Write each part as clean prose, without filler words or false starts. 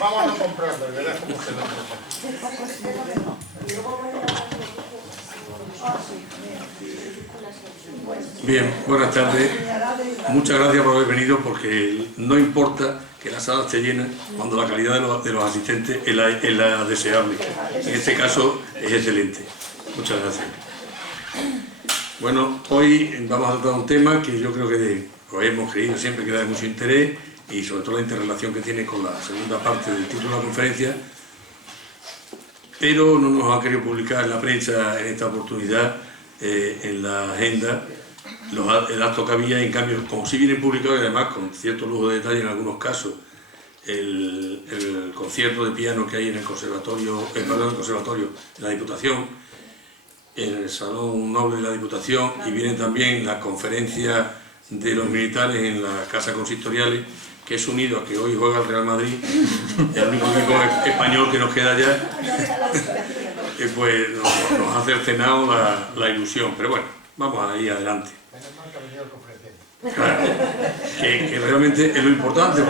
Vamos a comprarlo, ¿verdad? Bien, buenas tardes. Muchas gracias por haber venido, porque no importa que la sala esté llena cuando la calidad de los asistentes es la deseable. En este caso es excelente. Muchas gracias. Bueno, hoy vamos a tratar un tema que yo creo que hemos creído siempre que era de mucho interés, y sobre todo la interrelación que tiene con la segunda parte del título de la conferencia, pero no nos ha querido publicar en la prensa en esta oportunidad, en la agenda, el acto que había. En cambio, como sí viene publicado, y además con cierto lujo de detalle en algunos casos, el concierto de piano que hay en el conservatorio, el conservatorio de la Diputación, en el Salón Noble de la Diputación, y viene también la conferencia de los militares en la Casa Consistoriales, que es unido a que hoy juega el Real Madrid, el único equipo español que nos queda ya, pues nos ha cercenado la ilusión. Pero bueno, vamos a ir adelante. Claro, que realmente es lo importante,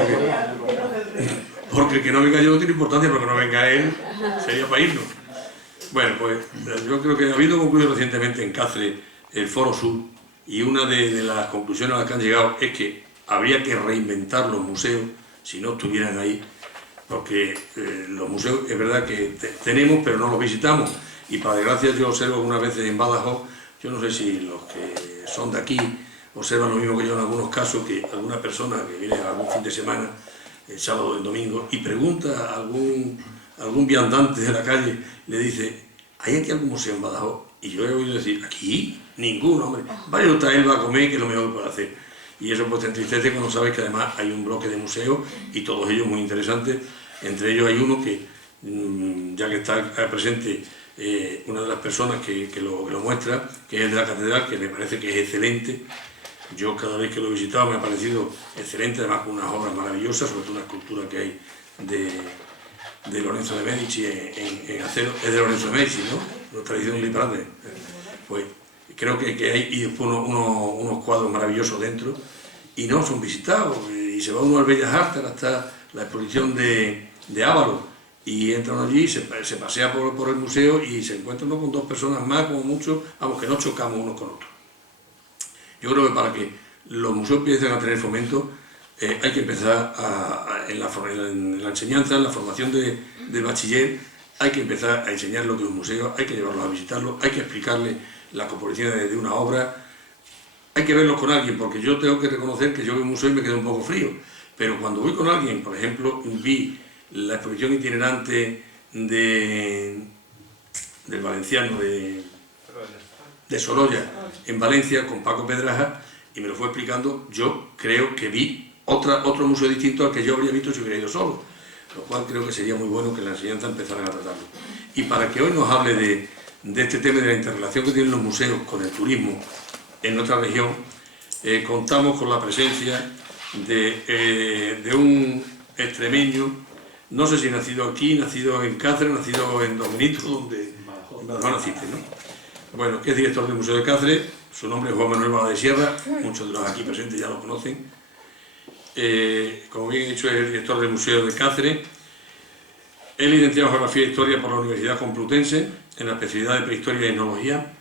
porque el que no venga yo no tiene importancia, pero que no venga él sería para irnos. Bueno, pues yo creo que ha habido concluido recientemente en Cáceres el Foro Sur, y una de las conclusiones a las que han llegado es que habría que reinventar los museos si no estuvieran ahí, porque los museos es verdad que tenemos, pero no los visitamos, y para desgracia yo observo algunas veces en Badajoz, yo no sé si los que son de aquí observan lo mismo que yo en algunos casos, que alguna persona que viene algún fin de semana, el sábado o el domingo, y pregunta a algún viandante de la calle, le dice: ¿hay aquí algún museo en Badajoz? Y yo he oído decir: ¿aquí? Ninguno, hombre. Vaya usted a él, va a comer, que es lo mejor que puede hacer. Y eso pues te entristece cuando sabes que además hay un bloque de museos, y todos ellos muy interesantes. Entre ellos hay uno que, ya que está presente una de las personas que lo muestra, que es el de la catedral, que me parece que es excelente. Yo cada vez que lo he visitado me ha parecido excelente, además con unas obras maravillosas, sobre todo una escultura que hay de Lorenzo de Medici en acero. Es de Lorenzo de Medici, ¿no? La tradición de Liprade. Pues creo que hay, y después unos cuadros maravillosos dentro, y no son visitados, y se va uno al Bellas Artes hasta la exposición de Ávalo, y entra uno allí, se pasea por el museo y se encuentra uno con dos personas más, como mucho, vamos, que no chocamos unos con otros. Yo creo que para que los museos empiecen a tener fomento, hay que empezar en la enseñanza, en la formación del bachiller, hay que empezar a enseñar lo que es un museo, hay que llevarlos a visitarlo, hay que explicarles la composición de una obra, hay que verlos con alguien, porque yo tengo que reconocer que yo veo un museo y me quedo un poco frío, pero cuando voy con alguien, por ejemplo, vi la exposición itinerante del valenciano de Sorolla en Valencia con Paco Pedraja, y me lo fue explicando, yo creo que vi otro museo distinto al que yo habría visto si hubiera ido solo, lo cual creo que sería muy bueno que la enseñanza empezaran a tratarlo. Y para que hoy nos hable de este tema de la interrelación que tienen los museos con el turismo en nuestra región, contamos con la presencia de un extremeño, no sé si nacido aquí, nacido en Cáceres, nacido en Dominito, donde en Badajoz naciste, ¿no? Bueno, que es director del Museo de Cáceres. Su nombre es Juan Manuel Bala de Sierra, muchos de los aquí presentes ya lo conocen. Como bien he dicho, es el director del Museo de Cáceres. Es licenciado en Geografía e Historia por la Universidad Complutense, en la especialidad de Prehistoria y Etnología.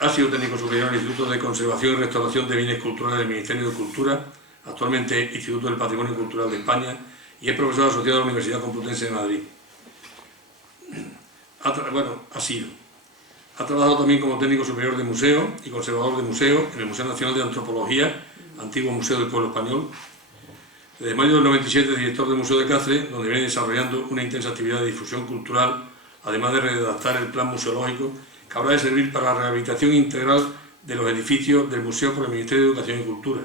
Ha sido técnico superior en el Instituto de Conservación y Restauración de Bienes Culturales del Ministerio de Cultura, actualmente Instituto del Patrimonio Cultural de España, y es profesor asociado a la Universidad Complutense de Madrid. Ha trabajado también como técnico superior de museo y conservador de museo en el Museo Nacional de Antropología, antiguo Museo del Pueblo Español. Desde mayo del 97 es director del Museo de Cáceres, donde viene desarrollando una intensa actividad de difusión cultural, además de redactar el plan museológico que habrá de servir para la rehabilitación integral de los edificios del museo por el Ministerio de Educación y Cultura.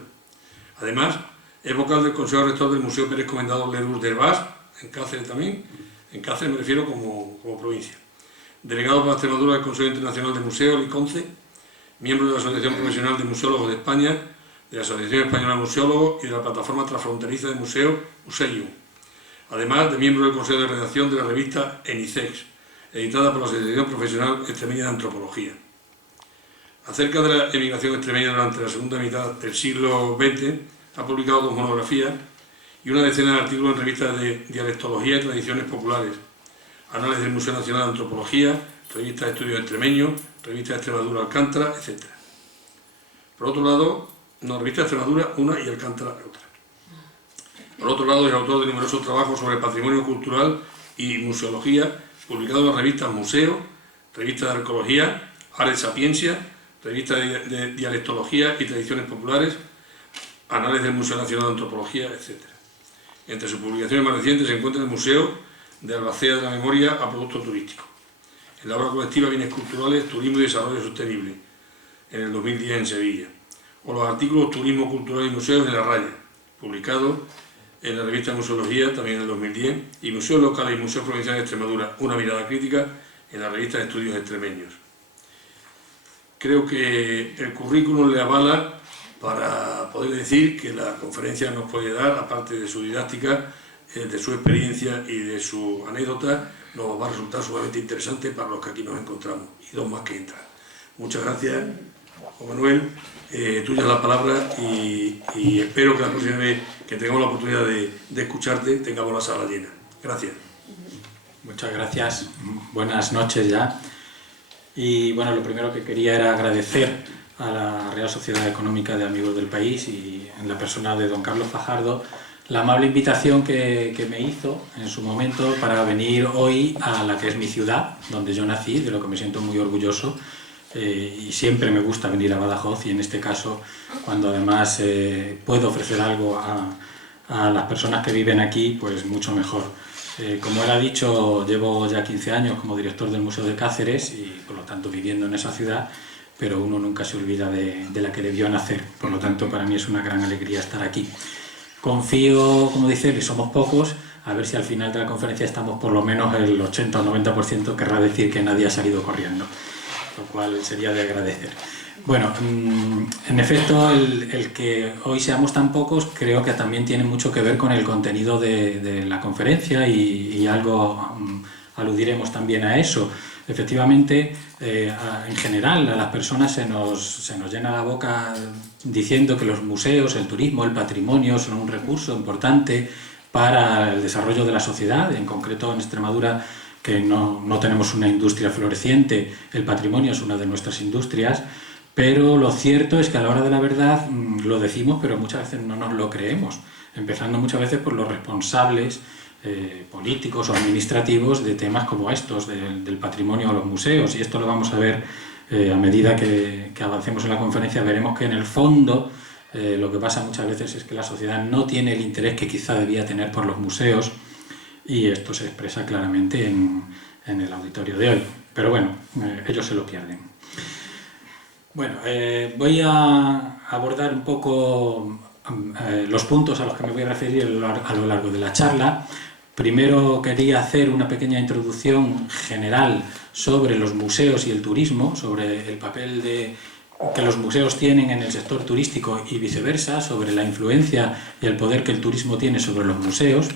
Además, es vocal del Consejo Rector del Museo Pérez Comendador Lerús de Herbás, en Cáceres también, en Cáceres me refiero como provincia. Delegado para Extremadura del Consejo Internacional de Museos, ICONCE, miembro de la Asociación Profesional de Museólogos de España, de la Asociación Española de Museólogos y de la Plataforma Transfronteriza de Museos, Museium. Además de miembro del Consejo de Redacción de la revista ENICEX, editada por la Asociación Profesional Extremeña de Antropología. Acerca de la emigración extremeña durante la segunda mitad del siglo XX, ha publicado 2 monografías y una decena de artículos en revistas de dialectología y tradiciones populares, Anales del Museo Nacional de Antropología, Revista de Estudios Extremeños, Revista de Extremadura Alcántara, etc. Por otro lado, Revista de Extremadura una y Alcántara otra. Por otro lado, es autor de numerosos trabajos sobre patrimonio cultural y museología, publicados en las revistas Museo, Revista de Arqueología, Ars Sapientia, Revista de Dialectología y Tradiciones Populares, Anales del Museo Nacional de Antropología, etc. Entre sus publicaciones más recientes se encuentra el Museo de Albacea de la Memoria a Producto Turístico. En la obra colectiva Bienes Culturales, Turismo y Desarrollo Sostenible, en el 2010 en Sevilla. O los artículos Turismo Cultural y Museos en La Raya, publicado en la revista Museología, también en el 2010, y Museos Locales y Museos Provinciales de Extremadura, una mirada crítica, en la revista de Estudios Extremeños. Creo que el currículum le avala para poder decir que la conferencia nos puede dar, aparte de su didáctica, de su experiencia y de su anécdota, nos va a resultar sumamente interesante para los que aquí nos encontramos, y dos más que entran. Muchas gracias, Juan Manuel. Tuya la palabra y espero que la próxima vez que tengamos la oportunidad de escucharte tengamos la sala llena. Gracias. Muchas gracias. Buenas noches ya. Y bueno, lo primero que quería era agradecer a la Real Sociedad Económica de Amigos del País y en la persona de don Carlos Fajardo la amable invitación que me hizo en su momento para venir hoy a la que es mi ciudad, donde yo nací, de lo que me siento muy orgulloso. Y siempre me gusta venir a Badajoz y en este caso, cuando además puedo ofrecer algo a las personas que viven aquí, pues mucho mejor. Como él ha dicho, llevo ya 15 años como director del Museo de Cáceres y por lo tanto viviendo en esa ciudad, pero uno nunca se olvida de la que le vio nacer, por lo tanto para mí es una gran alegría estar aquí. Confío, como dice, que somos pocos, a ver si al final de la conferencia estamos por lo menos el 80 o 90%, querrá decir que nadie ha salido corriendo, lo cual sería de agradecer. Bueno, en efecto, el que hoy seamos tan pocos creo que también tiene mucho que ver con el contenido de la conferencia y algo aludiremos también a eso. Efectivamente, en general a las personas se nos llena la boca diciendo que los museos, el turismo, el patrimonio son un recurso importante para el desarrollo de la sociedad, en concreto en Extremadura, que no tenemos una industria floreciente, el patrimonio es una de nuestras industrias, pero lo cierto es que a la hora de la verdad lo decimos, pero muchas veces no nos lo creemos, empezando muchas veces por los responsables políticos o administrativos de temas como estos, del patrimonio o los museos, y esto lo vamos a ver a medida que avancemos en la conferencia. Veremos que en el fondo lo que pasa muchas veces es que la sociedad no tiene el interés que quizá debía tener por los museos, y esto se expresa claramente en el auditorio de hoy. Pero bueno, ellos se lo pierden. Bueno, voy a abordar un poco los puntos a los que me voy a referir a lo largo de la charla. Primero quería hacer una pequeña introducción general sobre los museos y el turismo, sobre el papel que los museos tienen en el sector turístico y viceversa, sobre la influencia y el poder que el turismo tiene sobre los museos,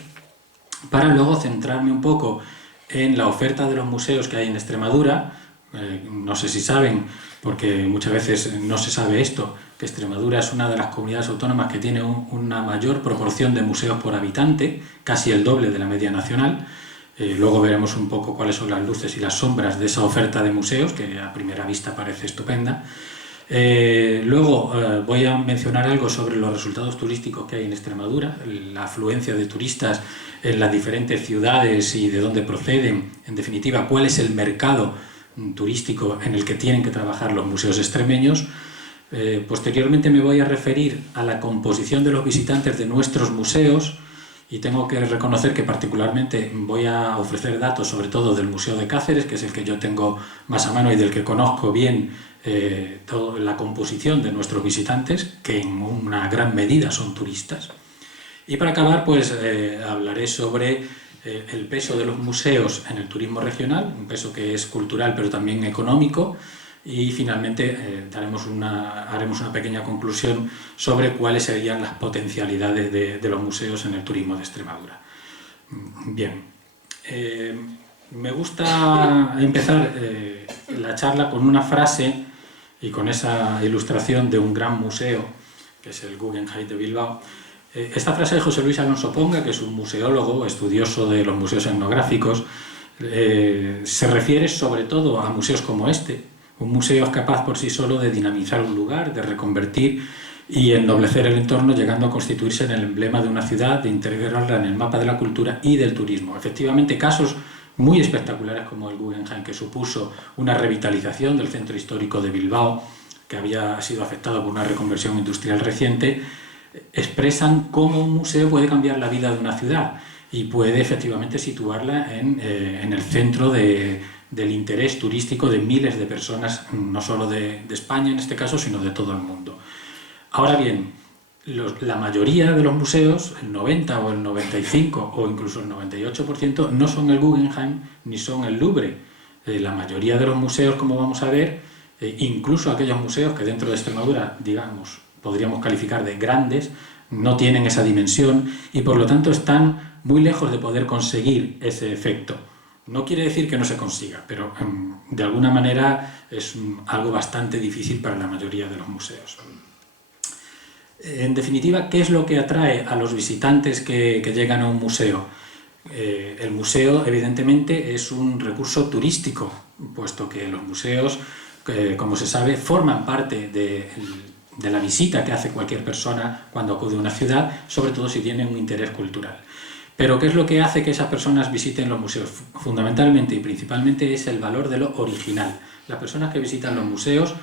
para luego centrarme un poco en la oferta de los museos que hay en Extremadura. No sé si saben, porque muchas veces no se sabe esto, que Extremadura es una de las comunidades autónomas que tiene una mayor proporción de museos por habitante, casi el doble de la media nacional. Luego veremos un poco cuáles son las luces y las sombras de esa oferta de museos, que a primera vista parece estupenda. Luego voy a mencionar algo sobre los resultados turísticos que hay en Extremadura, la afluencia de turistas en las diferentes ciudades y de dónde proceden, en definitiva, cuál es el mercado turístico en el que tienen que trabajar los museos extremeños. Posteriormente me voy a referir a la composición de los visitantes de nuestros museos y tengo que reconocer que particularmente voy a ofrecer datos sobre todo del Museo de Cáceres, que es el que yo tengo más a mano y del que conozco bien toda la composición de nuestros visitantes, que en una gran medida son turistas. Y para acabar, pues hablaré sobre el peso de los museos en el turismo regional, un peso que es cultural pero también económico, y finalmente haremos una pequeña conclusión sobre cuáles serían las potencialidades de los museos en el turismo de Extremadura. Bien, me gusta empezar la charla con una frase y con esa ilustración de un gran museo, que es el Guggenheim de Bilbao, Esta frase de José Luis Alonso Ponga, que es un museólogo, estudioso de los museos etnográficos, se refiere sobre todo a museos como este. Un museo es capaz por sí solo de dinamizar un lugar, de reconvertir y ennoblecer el entorno, llegando a constituirse en el emblema de una ciudad, de integrarla en el mapa de la cultura y del turismo. Efectivamente, casos muy espectaculares como el Guggenheim, que supuso una revitalización del centro histórico de Bilbao, que había sido afectado por una reconversión industrial reciente, expresan cómo un museo puede cambiar la vida de una ciudad y puede efectivamente situarla en el centro del interés turístico de miles de personas, no solo de España en este caso, sino de todo el mundo. Ahora bien, la mayoría de los museos, el 90 o el 95 o incluso el 98%, no son el Guggenheim ni son el Louvre. La mayoría de los museos, como vamos a ver, incluso aquellos museos que dentro de Extremadura, digamos, podríamos calificar de grandes, no tienen esa dimensión y por lo tanto están muy lejos de poder conseguir ese efecto. No quiere decir que no se consiga, pero de alguna manera es algo bastante difícil para la mayoría de los museos. En definitiva, ¿qué es lo que atrae a los visitantes que llegan a un museo? El museo, evidentemente, es un recurso turístico, puesto que los museos, como se sabe, forman parte de la visita que hace cualquier persona cuando acude a una ciudad, sobre todo si tiene un interés cultural. Pero ¿qué es lo que hace que esas personas visiten los museos? Fundamentalmente y principalmente es el valor de lo original. Las personas que visitan los museos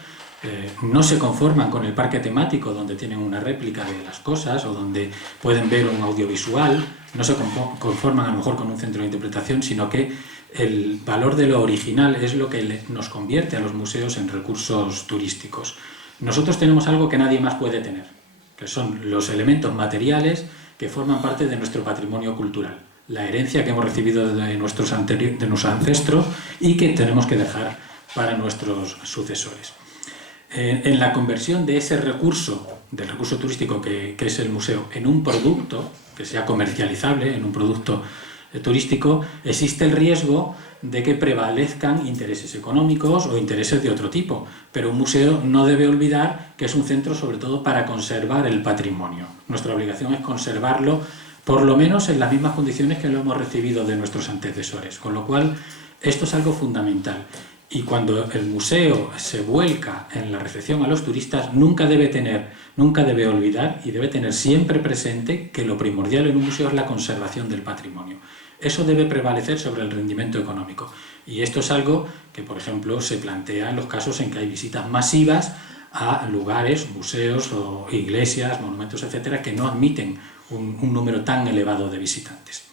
no se conforman con el parque temático donde tienen una réplica de las cosas o donde pueden ver un audiovisual, no se conforman a lo mejor con un centro de interpretación, sino que el valor de lo original es lo que nos convierte a los museos en recursos turísticos. Nosotros tenemos algo que nadie más puede tener, que son los elementos materiales que forman parte de nuestro patrimonio cultural, la herencia que hemos recibido de nuestros ancestros y que tenemos que dejar para nuestros sucesores. En la conversión de ese recurso, del recurso turístico que es el museo, en un producto que sea comercializable, en un producto turístico, existe el riesgo de que prevalezcan intereses económicos o intereses de otro tipo, pero un museo no debe olvidar que es un centro sobre todo para conservar el patrimonio. Nuestra obligación es conservarlo por lo menos en las mismas condiciones que lo hemos recibido de nuestros antecesores, con lo cual esto es algo fundamental. Y cuando el museo se vuelca en la recepción a los turistas, nunca debe olvidar y debe tener siempre presente que lo primordial en un museo es la conservación del patrimonio. Eso debe prevalecer sobre el rendimiento económico. Y esto es algo que, por ejemplo, se plantea en los casos en que hay visitas masivas a lugares, museos o iglesias, monumentos, etcétera, que no admiten un número tan elevado de visitantes.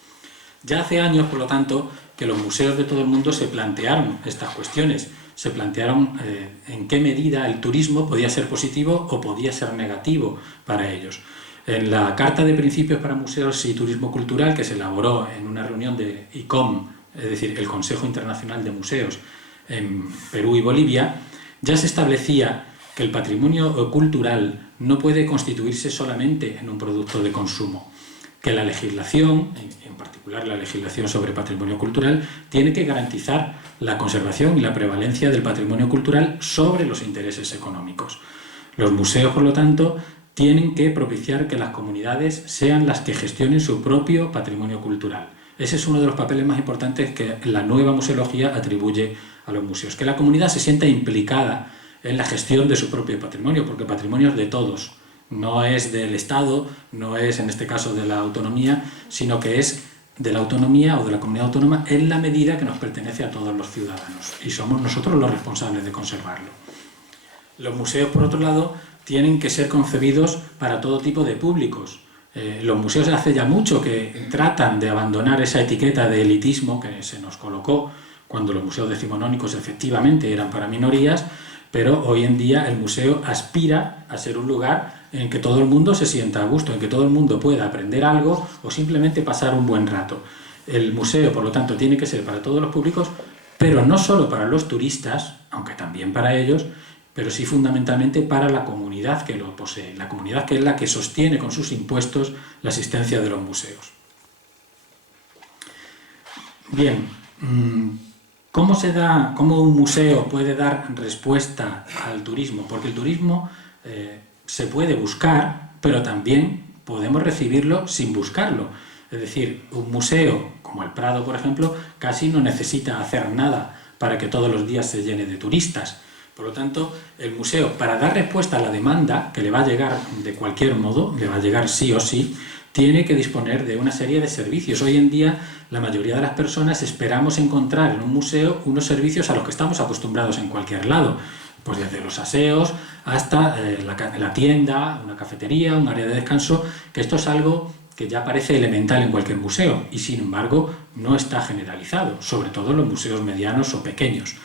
Ya hace años, por lo tanto, que los museos de todo el mundo se plantearon estas cuestiones, se plantearon en qué medida el turismo podía ser positivo o podía ser negativo para ellos. En la Carta de Principios para Museos y Turismo Cultural, que se elaboró en una reunión de ICOM, es decir, el Consejo Internacional de Museos en Perú y Bolivia, ya se establecía que el patrimonio cultural no puede constituirse solamente en un producto de consumo, que la legislación, en particular la legislación sobre patrimonio cultural, tiene que garantizar la conservación y la prevalencia del patrimonio cultural sobre los intereses económicos. Los museos, por lo tanto, tienen que propiciar que las comunidades sean las que gestionen su propio patrimonio cultural. Ese es uno de los papeles más importantes que la nueva museología atribuye a los museos, que la comunidad se sienta implicada en la gestión de su propio patrimonio, porque el patrimonio es de todos. No es del Estado, no es en este caso de la autonomía, sino que es de la autonomía o de la comunidad autónoma en la medida que nos pertenece a todos los ciudadanos y somos nosotros los responsables de conservarlo. Los museos, por otro lado, tienen que ser concebidos para todo tipo de públicos. Los museos hace ya mucho que tratan de abandonar esa etiqueta de elitismo que se nos colocó cuando los museos decimonónicos efectivamente eran para minorías, pero hoy en día el museo aspira a ser un lugar en que todo el mundo se sienta a gusto, en que todo el mundo pueda aprender algo o simplemente pasar un buen rato. El museo, por lo tanto, tiene que ser para todos los públicos, pero no solo para los turistas, aunque también para ellos, pero sí fundamentalmente para la comunidad que lo posee, la comunidad que es la que sostiene con sus impuestos la existencia de los museos. Bien, ¿cómo un museo puede dar respuesta al turismo? Porque el turismo se puede buscar, pero también podemos recibirlo sin buscarlo. Es decir, un museo como el Prado, por ejemplo, casi no necesita hacer nada para que todos los días se llene de turistas. Por lo tanto, el museo, para dar respuesta a la demanda, que le va a llegar de cualquier modo, le va a llegar sí o sí, tiene que disponer de una serie de servicios. Hoy en día, la mayoría de las personas esperamos encontrar en un museo unos servicios a los que estamos acostumbrados en cualquier lado. Pues desde los aseos hasta la tienda, una cafetería, un área de descanso, que esto es algo que ya parece elemental en cualquier museo y sin embargo no está generalizado, sobre todo en los museos medianos o pequeños.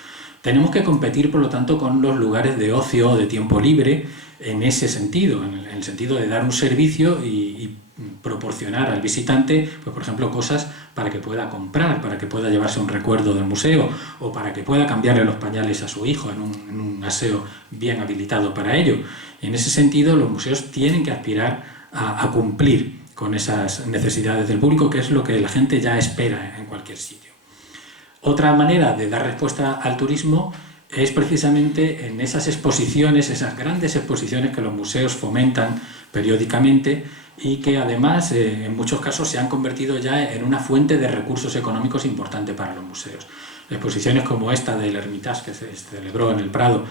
Tenemos que competir, por lo tanto, con los lugares de ocio o de tiempo libre en ese sentido, en el sentido de dar un servicio y proporcionar al visitante, pues, por ejemplo, cosas para que pueda comprar, para que pueda llevarse un recuerdo del museo o para que pueda cambiarle los pañales a su hijo en un aseo bien habilitado para ello. Y en ese sentido, los museos tienen que aspirar a cumplir con esas necesidades del público, que es lo que la gente ya espera en cualquier sitio. Otra manera de dar respuesta al turismo es precisamente en esas exposiciones, esas grandes exposiciones que los museos fomentan periódicamente y que además en muchos casos se han convertido ya en una fuente de recursos económicos importante para los museos. Exposiciones como esta del Hermitage que se celebró en el Prado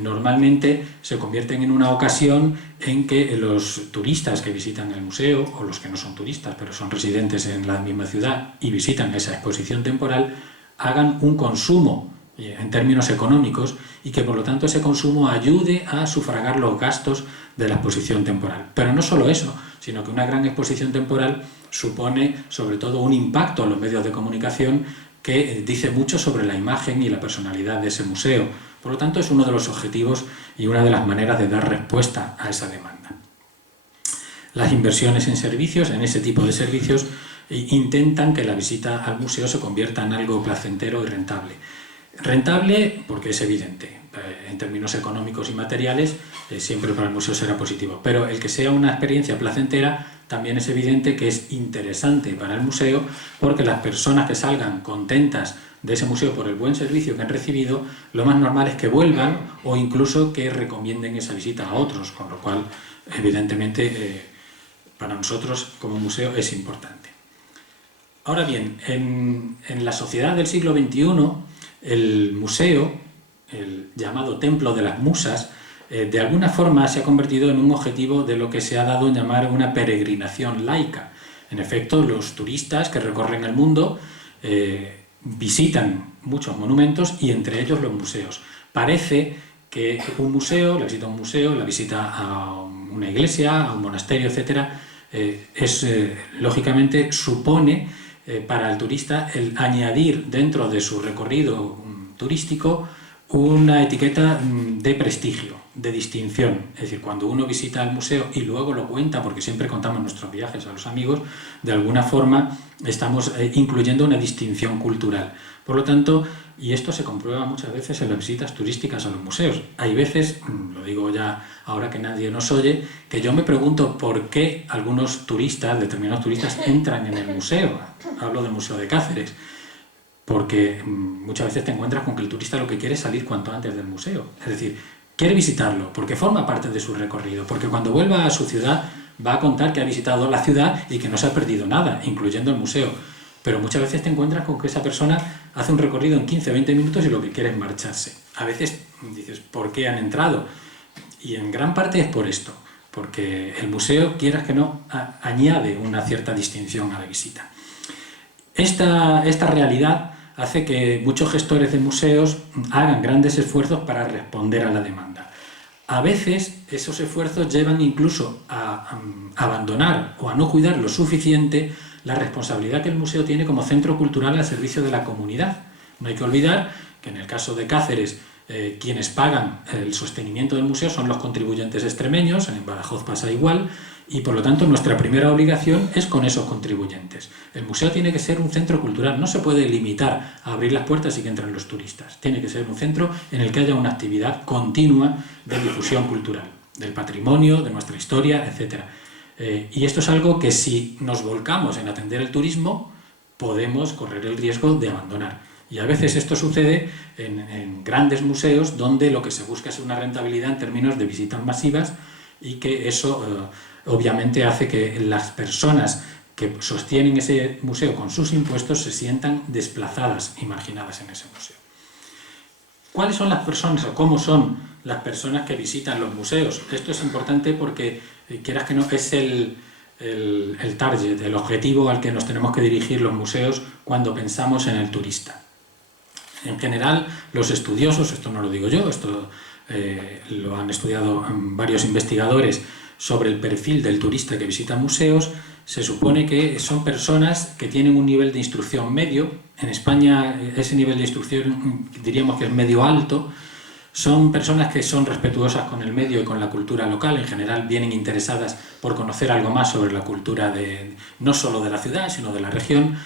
normalmente se convierten en una ocasión en que los turistas que visitan el museo, o los que no son turistas pero son residentes en la misma ciudad y visitan esa exposición temporal, hagan un consumo en términos económicos y que por lo tanto ese consumo ayude a sufragar los gastos de la exposición temporal. Pero no solo eso, sino que una gran exposición temporal supone sobre todo un impacto en los medios de comunicación que dice mucho sobre la imagen y la personalidad de ese museo. Por lo tanto, es uno de los objetivos y una de las maneras de dar respuesta a esa demanda. Las inversiones en servicios, en ese tipo de servicios, intentan que la visita al museo se convierta en algo placentero y rentable. Rentable porque es evidente, en términos económicos y materiales, siempre para el museo será positivo, pero el que sea una experiencia placentera también es evidente que es interesante para el museo porque las personas que salgan contentas de ese museo por el buen servicio que han recibido, lo más normal es que vuelvan o incluso que recomienden esa visita a otros, con lo cual, evidentemente, para nosotros como museo es importante. Ahora bien, en la sociedad del siglo XXI, el museo, el llamado Templo de las Musas, de alguna forma se ha convertido en un objetivo de lo que se ha dado en llamar una peregrinación laica. En efecto, los turistas que recorren el mundo visitan muchos monumentos y entre ellos los museos. Parece que un museo, la visita a un museo, la visita a una iglesia, a un monasterio, etc., lógicamente supone para el turista el añadir dentro de su recorrido turístico una etiqueta de prestigio, de distinción. Es decir, cuando uno visita el museo y luego lo cuenta, porque siempre contamos nuestros viajes a los amigos, de alguna forma estamos incluyendo una distinción cultural. Por lo tanto, y esto se comprueba muchas veces en las visitas turísticas a los museos. Hay veces, lo digo ya ahora que nadie nos oye, que yo me pregunto por qué algunos turistas, determinados turistas, entran en el museo. Hablo del Museo de Cáceres. Porque muchas veces te encuentras con que el turista lo que quiere es salir cuanto antes del museo. Es decir, quiere visitarlo porque forma parte de su recorrido, porque cuando vuelva a su ciudad va a contar que ha visitado la ciudad y que no se ha perdido nada, incluyendo el museo. Pero muchas veces te encuentras con que esa persona hace un recorrido en 15 o 20 minutos y lo que quiere es marcharse. A veces dices, ¿por qué han entrado? Y en gran parte es por esto, porque el museo, quieras que no, añade una cierta distinción a la visita. Esta realidad hace que muchos gestores de museos hagan grandes esfuerzos para responder a la demanda. A veces esos esfuerzos llevan incluso a abandonar o a no cuidar lo suficiente la responsabilidad que el museo tiene como centro cultural al servicio de la comunidad. No hay que olvidar que en el caso de Cáceres quienes pagan el sostenimiento del museo son los contribuyentes extremeños, en Badajoz pasa igual, y por lo tanto nuestra primera obligación es con esos contribuyentes. El museo tiene que ser un centro cultural, no se puede limitar a abrir las puertas y que entren los turistas. Tiene que ser un centro en el que haya una actividad continua de difusión cultural, del patrimonio, de nuestra historia, etc. Y esto es algo que si nos volcamos en atender el turismo, podemos correr el riesgo de abandonar. Y a veces esto sucede en grandes museos donde lo que se busca es una rentabilidad en términos de visitas masivas y que eso obviamente hace que las personas que sostienen ese museo con sus impuestos se sientan desplazadas y marginadas en ese museo. ¿Cuáles son las personas o cómo son las personas que visitan los museos? Esto es importante porque, quieras que no, es el target, el objetivo al que nos tenemos que dirigir los museos cuando pensamos en el turista. En general, los estudiosos, esto no lo digo yo, esto lo han estudiado varios investigadores sobre el perfil del turista que visita museos, se supone que son personas que tienen un nivel de instrucción medio. En España ese nivel de instrucción diríamos que es medio alto. Son personas que son respetuosas con el medio y con la cultura local, en general vienen interesadas por conocer algo más sobre la cultura no solo de la ciudad, sino de la región.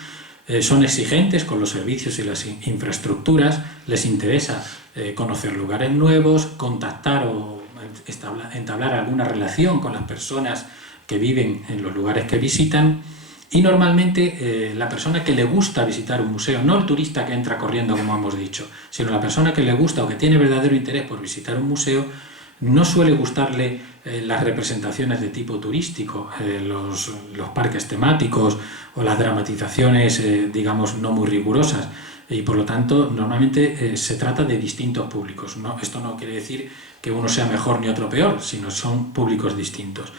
Son exigentes con los servicios y las infraestructuras, les interesa conocer lugares nuevos, contactar o entablar alguna relación con las personas que viven en los lugares que visitan, y normalmente la persona que le gusta visitar un museo, no el turista que entra corriendo como hemos dicho, sino la persona que le gusta o que tiene verdadero interés por visitar un museo, no suele gustarle las representaciones de tipo turístico, los parques temáticos o las dramatizaciones, digamos, no muy rigurosas, y por lo tanto normalmente se trata de distintos públicos. Esto no quiere decir que uno sea mejor ni otro peor, sino son públicos distintos.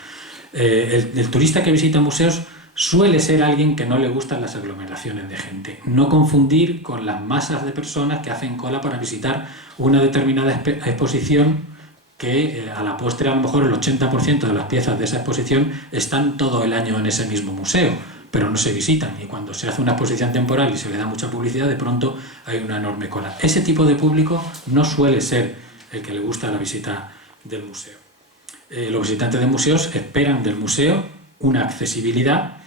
El turista que visita museos suele ser alguien que no le gustan las aglomeraciones de gente. No confundir con las masas de personas que hacen cola para visitar una determinada exposición que a la postre a lo mejor el 80% de las piezas de esa exposición están todo el año en ese mismo museo, pero no se visitan, y cuando se hace una exposición temporal y se le da mucha publicidad, de pronto hay una enorme cola. Ese tipo de público no suele ser el que le gusta la visita del museo. Los visitantes de museos esperan del museo una accesibilidad,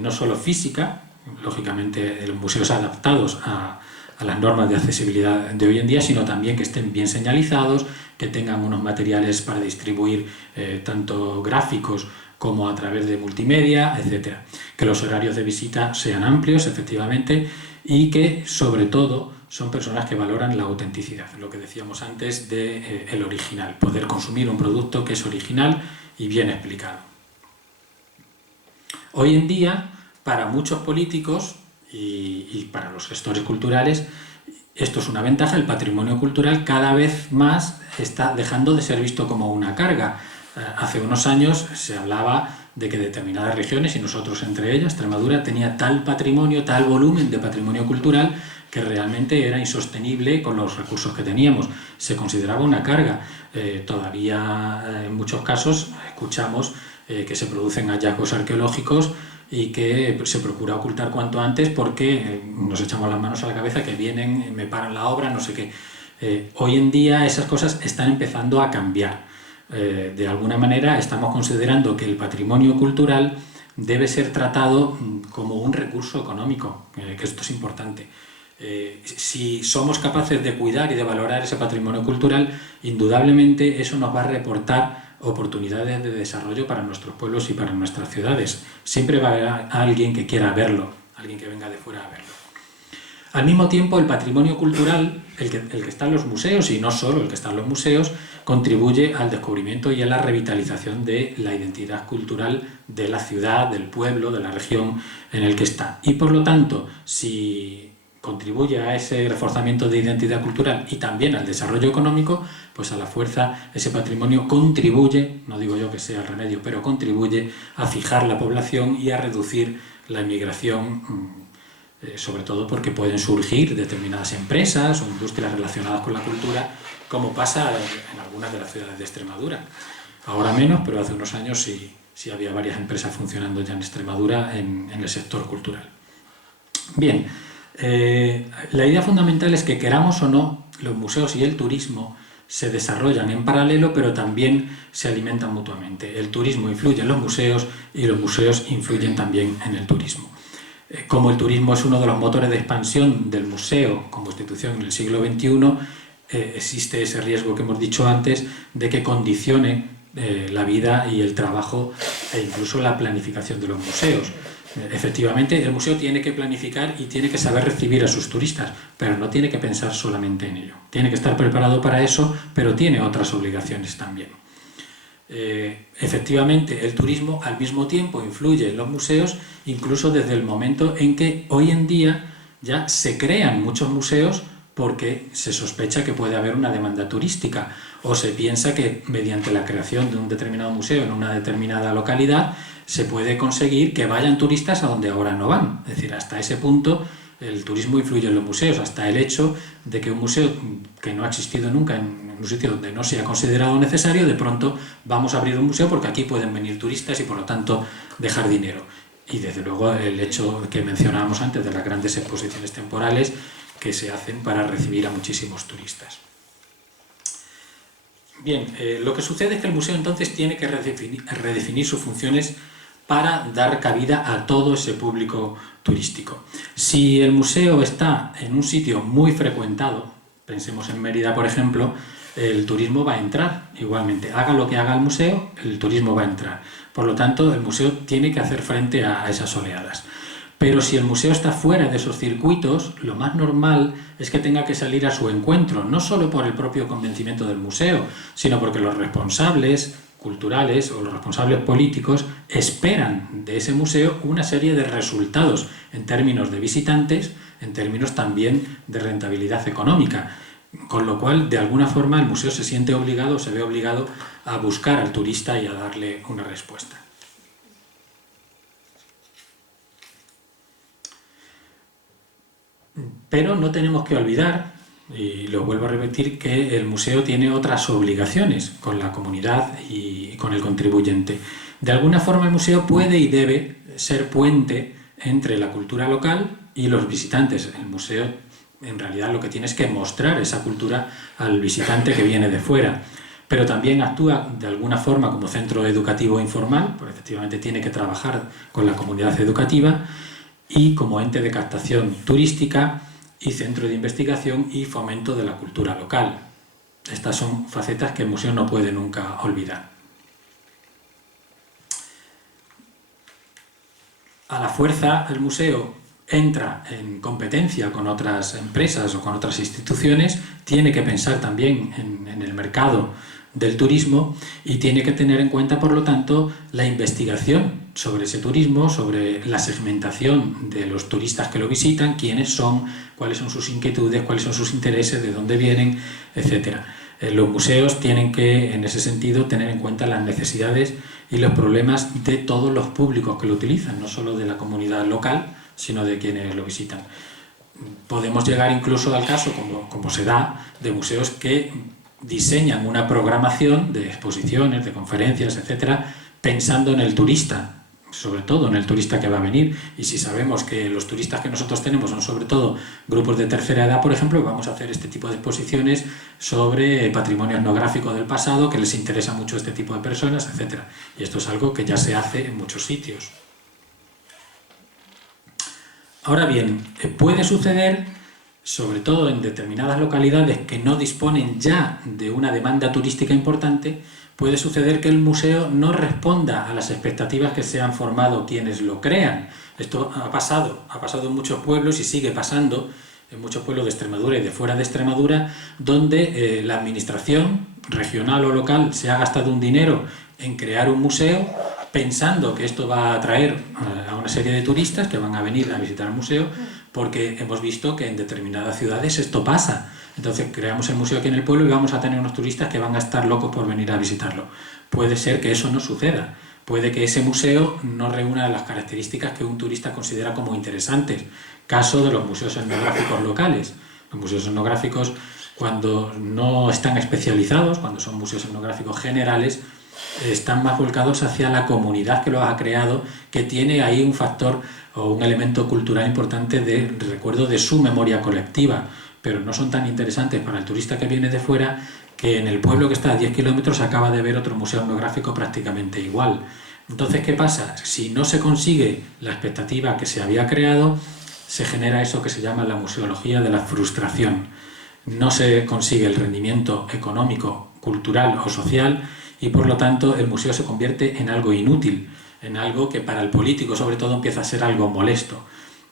no solo física, lógicamente los museos adaptados a las normas de accesibilidad de hoy en día, sino también que estén bien señalizados, que tengan unos materiales para distribuir tanto gráficos como a través de multimedia, etc. Que los horarios de visita sean amplios, efectivamente, y que, sobre todo, son personas que valoran la autenticidad, lo que decíamos antes del original, poder consumir un producto que es original y bien explicado. Hoy en día, para muchos políticos y para los gestores culturales, esto es una ventaja. El patrimonio cultural cada vez más está dejando de ser visto como una carga. Hace unos años se hablaba de que determinadas regiones, y nosotros entre ellas, Extremadura, tenía tal patrimonio, tal volumen de patrimonio cultural que realmente era insostenible con los recursos que teníamos. Se consideraba una carga. Todavía en muchos casos escuchamos que se producen hallazgos arqueológicos y que se procura ocultar cuanto antes porque nos echamos las manos a la cabeza, que vienen, me paran la obra, no sé qué. Hoy en día esas cosas están empezando a cambiar. De alguna manera estamos considerando que el patrimonio cultural debe ser tratado como un recurso económico, que esto es importante. Si somos capaces de cuidar y de valorar ese patrimonio cultural, indudablemente eso nos va a reportar oportunidades de desarrollo para nuestros pueblos y para nuestras ciudades. Siempre va a haber alguien que quiera verlo, alguien que venga de fuera a verlo. Al mismo tiempo, el patrimonio cultural, el que está en los museos, y no solo el que está en los museos, contribuye al descubrimiento y a la revitalización de la identidad cultural de la ciudad, del pueblo, de la región en el que está. Y por lo tanto, si contribuye a ese reforzamiento de identidad cultural y también al desarrollo económico, pues a la fuerza ese patrimonio contribuye, no digo yo que sea el remedio, pero contribuye a fijar la población y a reducir la inmigración, sobre todo porque pueden surgir determinadas empresas o industrias relacionadas con la cultura, como pasa en algunas de las ciudades de Extremadura. Ahora menos, pero hace unos años sí había varias empresas funcionando ya en Extremadura en el sector cultural. Bien, la idea fundamental es que, queramos o no, los museos y el turismo se desarrollan en paralelo, pero también se alimentan mutuamente. El turismo influye en los museos y los museos influyen también en el turismo. Como el turismo es uno de los motores de expansión del museo como institución en el siglo XXI, existe ese riesgo que hemos dicho antes de que condicione la vida y el trabajo e incluso la planificación de los museos. Efectivamente, el museo tiene que planificar y tiene que saber recibir a sus turistas, pero no tiene que pensar solamente en ello. Tiene que estar preparado para eso, pero tiene otras obligaciones también. efectivamente el turismo al mismo tiempo influye en los museos, incluso desde el momento en que hoy en día ya se crean muchos museos porque se sospecha que puede haber una demanda turística, o se piensa que mediante la creación de un determinado museo en una determinada localidad se puede conseguir que vayan turistas a donde ahora no van. Es decir, hasta ese punto el turismo influye en los museos, hasta el hecho de que un museo que no ha existido nunca en un sitio donde no se ha considerado necesario, de pronto vamos a abrir un museo porque aquí pueden venir turistas y por lo tanto dejar dinero. Y desde luego el hecho que mencionábamos antes de las grandes exposiciones temporales que se hacen para recibir a muchísimos turistas. Bien, lo que sucede es que el museo entonces tiene que redefinir sus funciones para dar cabida a todo ese público turístico. Si el museo está en un sitio muy frecuentado, pensemos en Mérida por ejemplo, el turismo va a entrar igualmente. Haga lo que haga el museo, el turismo va a entrar. Por lo tanto, el museo tiene que hacer frente a esas oleadas. Pero si el museo está fuera de esos circuitos, lo más normal es que tenga que salir a su encuentro, no solo por el propio convencimiento del museo, sino porque los responsables culturales o los responsables políticos esperan de ese museo una serie de resultados en términos de visitantes, en términos también de rentabilidad económica. Con lo cual, de alguna forma, el museo se siente obligado, se ve obligado a buscar al turista y a darle una respuesta. Pero no tenemos que olvidar, y lo vuelvo a repetir, que el museo tiene otras obligaciones con la comunidad y con el contribuyente. De alguna forma el museo puede y debe ser puente entre la cultura local y los visitantes. El museo en realidad lo que tiene es que mostrar esa cultura al visitante que viene de fuera. Pero también actúa de alguna forma como centro educativo informal, porque efectivamente tiene que trabajar con la comunidad educativa, y como ente de captación turística y centro de investigación y fomento de la cultura local. Estas son facetas que el museo no puede nunca olvidar. A la fuerza, el museo entra en competencia con otras empresas o con otras instituciones, tiene que pensar también en el mercado del turismo y tiene que tener en cuenta, por lo tanto, la investigación sobre ese turismo, sobre la segmentación de los turistas que lo visitan, quiénes son, cuáles son sus inquietudes, cuáles son sus intereses, de dónde vienen, etc. Los museos tienen que, en ese sentido, tener en cuenta las necesidades y los problemas de todos los públicos que lo utilizan, no solo de la comunidad local, sino de quienes lo visitan. Podemos llegar incluso al caso, como se da, de museos que diseñan una programación de exposiciones, de conferencias, etcétera, pensando en el turista, sobre todo en el turista que va a venir. Y si sabemos que los turistas que nosotros tenemos son sobre todo grupos de tercera edad, por ejemplo, vamos a hacer este tipo de exposiciones sobre patrimonio etnográfico del pasado, que les interesa mucho este tipo de personas, etcétera. Y esto es algo que ya se hace en muchos sitios. Ahora bien, puede suceder, sobre todo en determinadas localidades que no disponen ya de una demanda turística importante, puede suceder que el museo no responda a las expectativas que se han formado quienes lo crean. Esto ha pasado en muchos pueblos y sigue pasando en muchos pueblos de Extremadura y de fuera de Extremadura, donde la administración regional o local se ha gastado un dinero en crear un museo, pensando que esto va a atraer a una serie de turistas que van a venir a visitar el museo, porque hemos visto que en determinadas ciudades esto pasa. Entonces creamos el museo aquí en el pueblo y vamos a tener unos turistas que van a estar locos por venir a visitarlo. Puede ser que eso no suceda. Puede que ese museo no reúna las características que un turista considera como interesantes. Caso de los museos etnográficos locales. Los museos etnográficos, cuando no están especializados, cuando son museos etnográficos generales, están más volcados hacia la comunidad que los ha creado, que tiene ahí un factor o un elemento cultural importante de recuerdo de su memoria colectiva, pero no son tan interesantes para el turista que viene de fuera, que en el pueblo que está a 10 kilómetros acaba de ver otro museo etnográfico prácticamente igual. Entonces, ¿qué pasa? Si no se consigue la expectativa que se había creado, se genera eso que se llama la museología de la frustración. No se consigue el rendimiento económico, cultural o social, y por lo tanto el museo se convierte en algo inútil, en algo que para el político sobre todo empieza a ser algo molesto.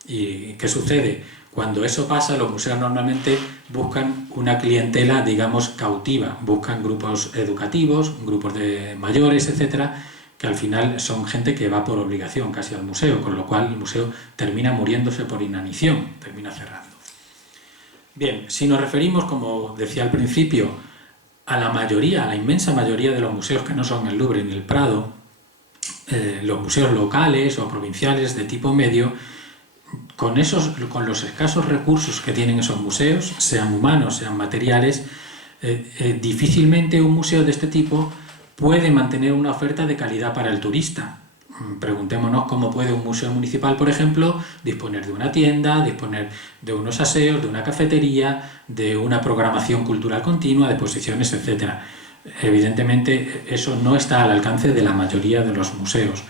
¿Y qué sucede? Cuando eso pasa, los museos normalmente buscan una clientela, digamos, cautiva, buscan grupos educativos, grupos de mayores, etcétera, que al final son gente que va por obligación casi al museo, con lo cual el museo termina muriéndose por inanición, termina cerrando. Bien, si nos referimos, como decía al principio, a la mayoría, a la inmensa mayoría de los museos que no son el Louvre ni el Prado, los museos locales o provinciales de tipo medio, con los escasos recursos que tienen esos museos, sean humanos, sean materiales, difícilmente un museo de este tipo puede mantener una oferta de calidad para el turista. Preguntémonos cómo puede un museo municipal, por ejemplo, disponer de una tienda, disponer de unos aseos, de una cafetería, de una programación cultural continua, de exposiciones, etc. Evidentemente eso no está al alcance de la mayoría de los museos.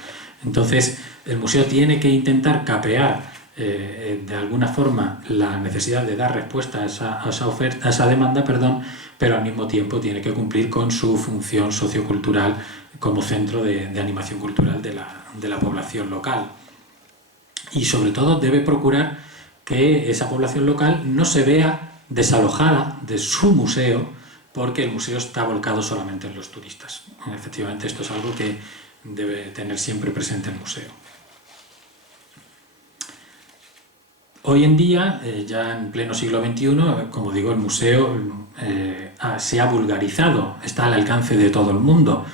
Entonces el museo tiene que intentar capear de alguna forma la necesidad de dar respuesta a esa demanda, pero al mismo tiempo tiene que cumplir con su función sociocultural como centro de animación cultural de la población local. Y sobre todo debe procurar que esa población local no se vea desalojada de su museo porque el museo está volcado solamente en los turistas. Efectivamente, esto es algo que debe tener siempre presente el museo. Hoy en día, ya en pleno siglo XXI, como digo, el museo se ha vulgarizado, está al alcance de todo el mundo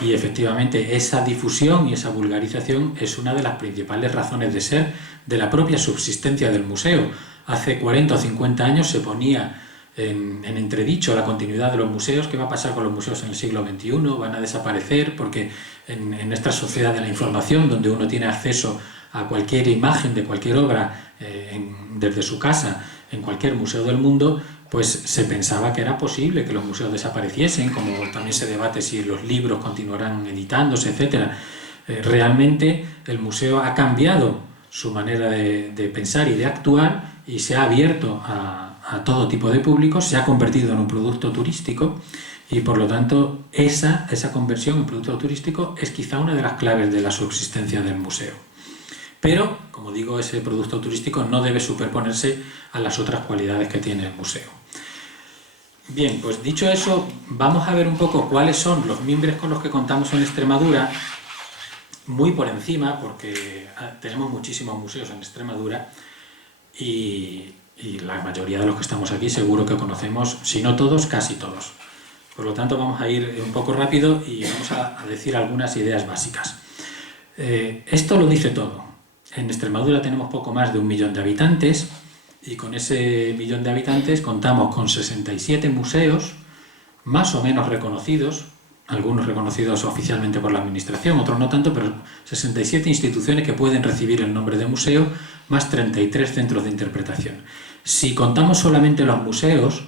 y efectivamente esa difusión y esa vulgarización es una de las principales razones de ser de la propia subsistencia del museo. Hace 40 o 50 años se ponía en entredicho la continuidad de los museos. ¿Qué va a pasar con los museos en el siglo XXI? ¿Van a desaparecer? Porque en esta sociedad de la información, donde uno tiene acceso a cualquier imagen de cualquier obra desde su casa, en cualquier museo del mundo, pues se pensaba que era posible que los museos desapareciesen, como también se debate si los libros continuarán editándose, etc. Realmente el museo ha cambiado su manera de pensar y de actuar y se ha abierto a todo tipo de público, se ha convertido en un producto turístico y por lo tanto esa conversión en producto turístico es quizá una de las claves de la subsistencia del museo. Pero, como digo, ese producto turístico no debe superponerse a las otras cualidades que tiene el museo. Bien, pues dicho eso, vamos a ver un poco cuáles son los mimbres con los que contamos en Extremadura, muy por encima, porque tenemos muchísimos museos en Extremadura y la mayoría de los que estamos aquí seguro que conocemos, si no todos, casi todos. Por lo tanto, vamos a ir un poco rápido y vamos a decir algunas ideas básicas. Esto lo dice todo. En Extremadura tenemos poco más de 1 millón de habitantes y con ese 1 millón de habitantes contamos con 67 museos más o menos reconocidos, algunos reconocidos oficialmente por la administración, otros no tanto, pero 67 instituciones que pueden recibir el nombre de museo, más 33 centros de interpretación. Si contamos solamente los museos,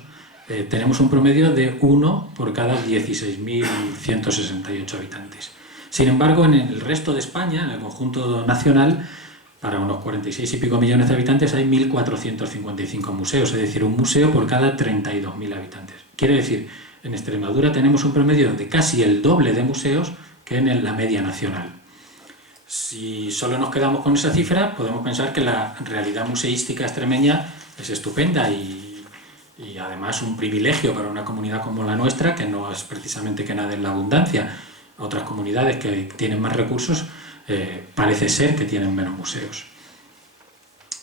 tenemos un promedio de 1 por cada 16.168 habitantes. Sin embargo, en el resto de España, en el conjunto nacional, para unos 46 y pico millones de habitantes hay 1.455 museos, es decir, un museo por cada 32.000 habitantes. Quiere decir, en Extremadura tenemos un promedio de casi el doble de museos que en la media nacional. Si solo nos quedamos con esa cifra, podemos pensar que la realidad museística extremeña es estupenda y además un privilegio para una comunidad como la nuestra, que no es precisamente que nade en la abundancia. Otras comunidades que tienen más recursos parece ser que tienen menos museos.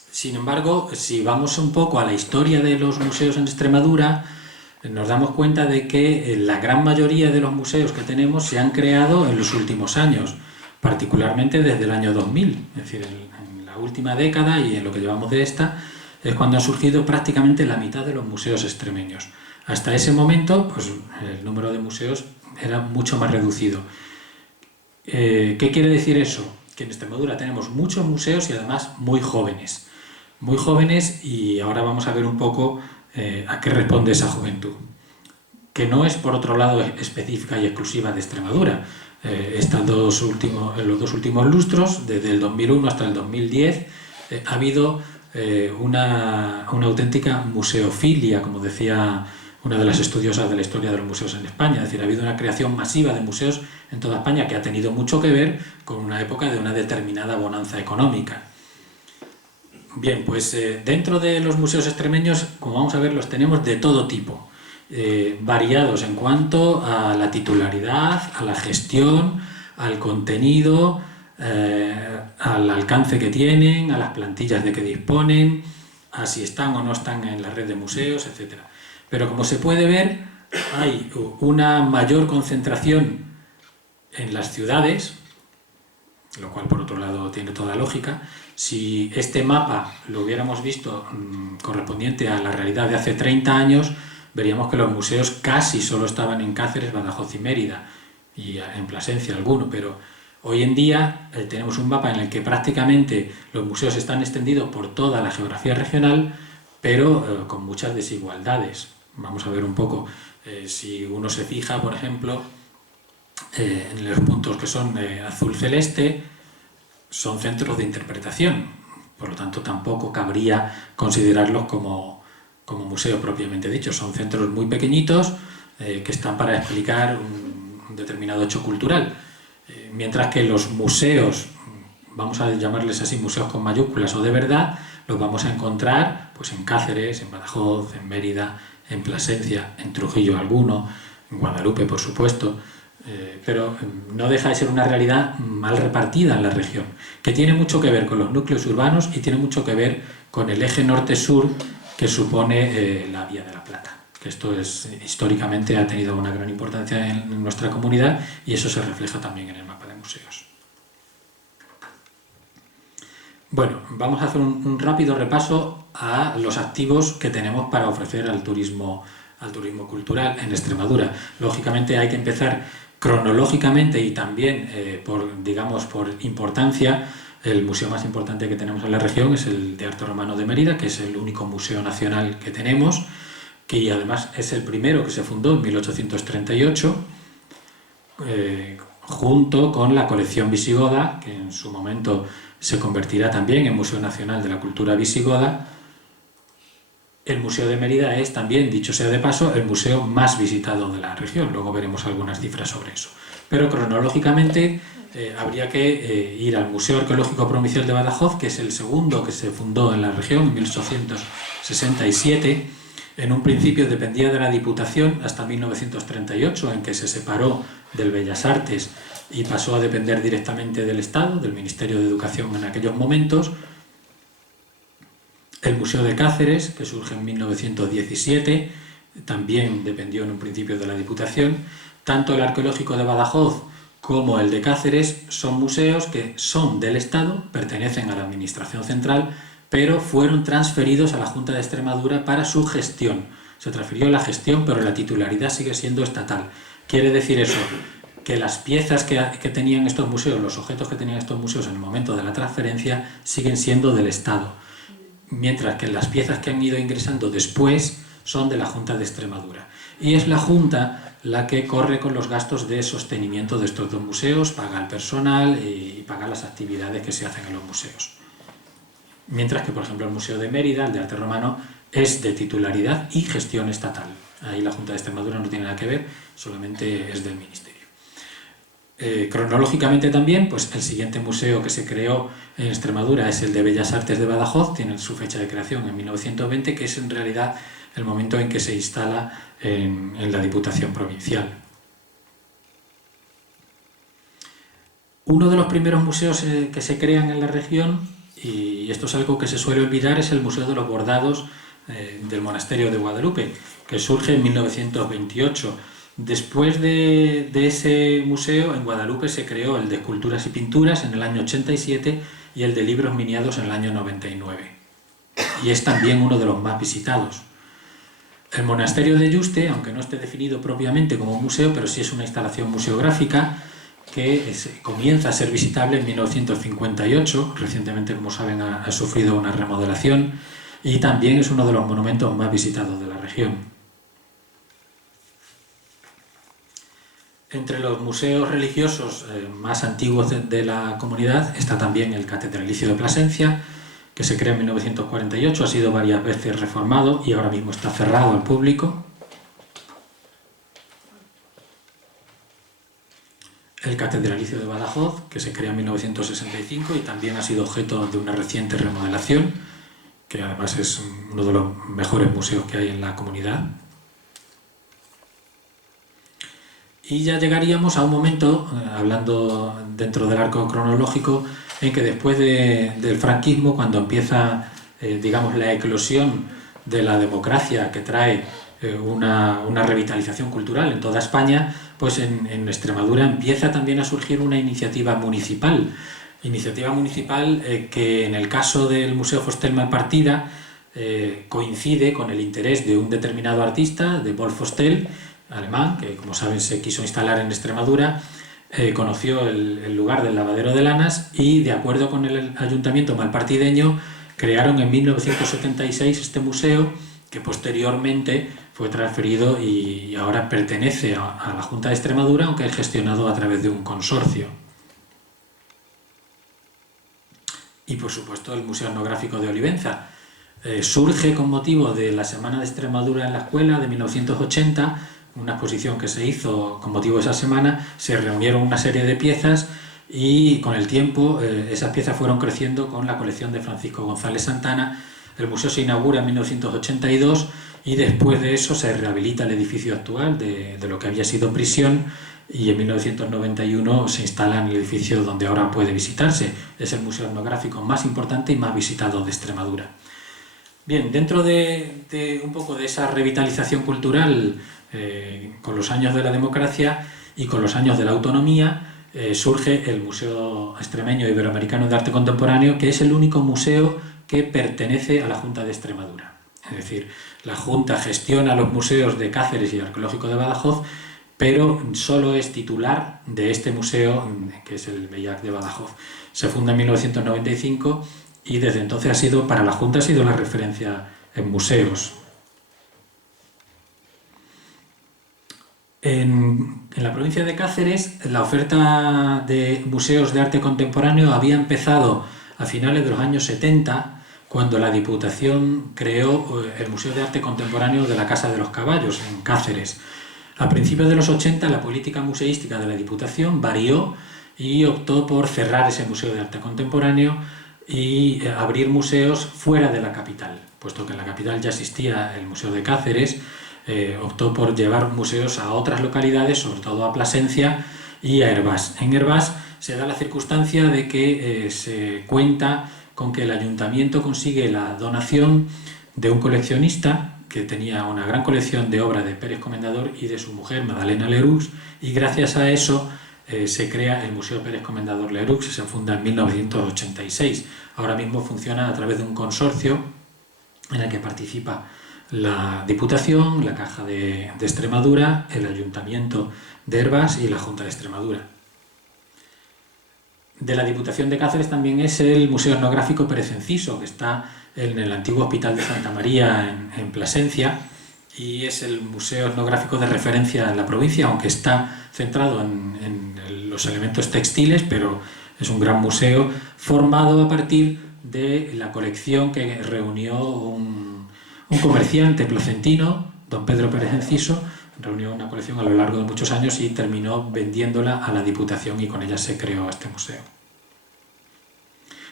Sin embargo, si vamos un poco a la historia de los museos en Extremadura, nos damos cuenta de que la gran mayoría de los museos que tenemos se han creado en los últimos años, particularmente desde el año 2000, es decir, en la última década y en lo que llevamos de esta, es cuando ha surgido prácticamente la mitad de los museos extremeños. Hasta ese momento, pues, el número de museos era mucho más reducido. ¿Qué quiere decir eso? Que en Extremadura tenemos muchos museos y además muy jóvenes. Muy jóvenes, y ahora vamos a ver un poco a qué responde esa juventud. Que no es, por otro lado, específica y exclusiva de Extremadura. En los dos últimos lustros, desde el 2001 hasta el 2010, ha habido una auténtica museofilia, como decía una de las estudiosas de la historia de los museos en España. Es decir, ha habido una creación masiva de museos en toda España que ha tenido mucho que ver con una época de una determinada bonanza económica. Bien, pues dentro de los museos extremeños, como vamos a ver, los tenemos de todo tipo, variados en cuanto a la titularidad, a la gestión, al contenido, al alcance que tienen, a las plantillas de que disponen, a si están o no están en la red de museos, etc. Pero como se puede ver, hay una mayor concentración en las ciudades, lo cual por otro lado tiene toda lógica. Si este mapa lo hubiéramos visto correspondiente a la realidad de hace 30 años, veríamos que los museos casi solo estaban en Cáceres, Badajoz y Mérida, y en Plasencia alguno, pero hoy en día tenemos un mapa en el que prácticamente los museos están extendidos por toda la geografía regional, pero con muchas desigualdades. Vamos a ver un poco, si uno se fija, por ejemplo, en los puntos que son azul-celeste, son centros de interpretación, por lo tanto tampoco cabría considerarlos como museo propiamente dicho. Son centros muy pequeñitos que están para explicar un determinado hecho cultural, mientras que los museos, vamos a llamarles así, museos con mayúsculas o de verdad, los vamos a encontrar pues en Cáceres, en Badajoz, en Mérida, en Plasencia, en Trujillo alguno, en Guadalupe por supuesto, pero no deja de ser una realidad mal repartida en la región, que tiene mucho que ver con los núcleos urbanos y tiene mucho que ver con el eje norte-sur que supone la Vía de la Plata, que esto históricamente ha tenido una gran importancia en nuestra comunidad y eso se refleja también en el mapa de museos. Bueno, vamos a hacer un rápido repaso a los activos que tenemos para ofrecer al turismo cultural en Extremadura. Lógicamente hay que empezar cronológicamente y también por importancia. El museo más importante que tenemos en la región es el de Arte Romano de Mérida, que es el único museo nacional que tenemos, que además es el primero que se fundó en 1838, junto con la colección visigoda, que en su momento se convertirá también en Museo Nacional de la Cultura Visigoda. El Museo de Mérida es también, dicho sea de paso, el museo más visitado de la región. Luego veremos algunas cifras sobre eso. Pero cronológicamente habría que ir al Museo Arqueológico Provincial de Badajoz, que es el segundo que se fundó en la región en 1867. En un principio dependía de la Diputación hasta 1938, en que se separó del Bellas Artes y pasó a depender directamente del Estado, del Ministerio de Educación en aquellos momentos. El Museo de Cáceres, que surge en 1917, también dependió en un principio de la Diputación. Tanto el Arqueológico de Badajoz como el de Cáceres son museos que son del Estado, pertenecen a la Administración Central, pero fueron transferidos a la Junta de Extremadura para su gestión. Se transfirió la gestión, pero la titularidad sigue siendo estatal. Quiere decir eso, que las piezas que tenían estos museos, los objetos que tenían estos museos en el momento de la transferencia, siguen siendo del Estado, mientras que las piezas que han ido ingresando después son de la Junta de Extremadura. Y es la Junta la que corre con los gastos de sostenimiento de estos dos museos, paga el personal y paga las actividades que se hacen en los museos. Mientras que, por ejemplo, el Museo de Mérida, el de Arte Romano, es de titularidad y gestión estatal. Ahí la Junta de Extremadura no tiene nada que ver, solamente es del Ministerio. Cronológicamente también, pues el siguiente museo que se creó en Extremadura es el de Bellas Artes de Badajoz, tiene su fecha de creación en 1920, que es en realidad el momento en que se instala en la Diputación Provincial. Uno de los primeros museos que se crean en la región, y esto es algo que se suele olvidar, es el Museo de los Bordados del Monasterio de Guadalupe, que surge en 1928. Después de ese museo, en Guadalupe se creó el de Esculturas y Pinturas en el año 87 y el de Libros Miniados en el año 99. Y es también uno de los más visitados. El monasterio de Yuste, aunque no esté definido propiamente como museo, pero sí es una instalación museográfica que comienza a ser visitable en 1958. Recientemente, como saben, ha sufrido una remodelación y también es uno de los monumentos más visitados de la región. Entre los museos religiosos más antiguos de la comunidad está también el Catedralicio de Plasencia, que se crea en 1948, ha sido varias veces reformado y ahora mismo está cerrado al público. El Catedralicio de Badajoz, que se crea en 1965 y también ha sido objeto de una reciente remodelación. que además es uno de los mejores museos que hay en la comunidad. Y ya llegaríamos a un momento, hablando dentro del arco cronológico, en que después del franquismo, cuando empieza, digamos, la eclosión de la democracia que trae una revitalización cultural en toda España, pues en Extremadura empieza también a surgir una iniciativa municipal. Que en el caso del Museo Fostel Malpartida coincide con el interés de un determinado artista, de Paul Fostel, alemán, que como saben se quiso instalar en Extremadura, conoció el lugar del lavadero de lanas y, de acuerdo con el ayuntamiento malpartideño, crearon en 1976 este museo, que posteriormente fue transferido y ahora pertenece a la Junta de Extremadura, aunque es gestionado a través de un consorcio. Y por supuesto el Museo Etnográfico de Olivenza surge con motivo de la Semana de Extremadura en la Escuela de 1980, una exposición que se hizo con motivo de esa semana. Se reunieron una serie de piezas y con el tiempo esas piezas fueron creciendo con la colección de Francisco González Santana. El museo se inaugura en 1982 y después de eso se rehabilita el edificio actual de lo que había sido prisión, y en 1991 se instala en el edificio donde ahora puede visitarse. Es el museo etnográfico más importante y más visitado de Extremadura. Bien, dentro de un poco de esa revitalización cultural con los años de la democracia y con los años de la autonomía, surge el Museo Extremeño Iberoamericano de Arte Contemporáneo, que es el único museo que pertenece a la Junta de Extremadura. Es decir, la Junta gestiona los museos de Cáceres y el Arqueológico de Badajoz, pero solo es titular de este museo, que es el Bellac de Badajoz. Se funda en 1995 y desde entonces para la Junta ha sido la referencia en museos. En la provincia de Cáceres, la oferta de museos de arte contemporáneo había empezado a finales de los años 70, cuando la Diputación creó el Museo de Arte Contemporáneo de la Casa de los Caballos, en Cáceres. A principios de los 80, la política museística de la Diputación varió y optó por cerrar ese Museo de Arte Contemporáneo y abrir museos fuera de la capital. Puesto que en la capital ya existía el Museo de Cáceres, optó por llevar museos a otras localidades, sobre todo a Plasencia y a Hervás. En Hervás se da la circunstancia de que se cuenta con que el ayuntamiento consigue la donación de un coleccionista que tenía una gran colección de obras de Pérez Comendador y de su mujer, Madalena Leroux, y gracias a eso se crea el Museo Pérez Comendador Leroux, que se funda en 1986. Ahora mismo funciona a través de un consorcio en el que participa la Diputación, la Caja de Extremadura, el Ayuntamiento de Hervás y la Junta de Extremadura. De la Diputación de Cáceres también es el Museo Etnográfico Pérez Enciso, que está en el antiguo Hospital de Santa María en Plasencia, y es el museo etnográfico de referencia en la provincia, aunque está centrado en los elementos textiles, pero es un gran museo formado a partir de la colección que reunió un comerciante placentino, don Pedro Pérez Enciso. Reunió una colección a lo largo de muchos años y terminó vendiéndola a la Diputación, y con ella se creó este museo.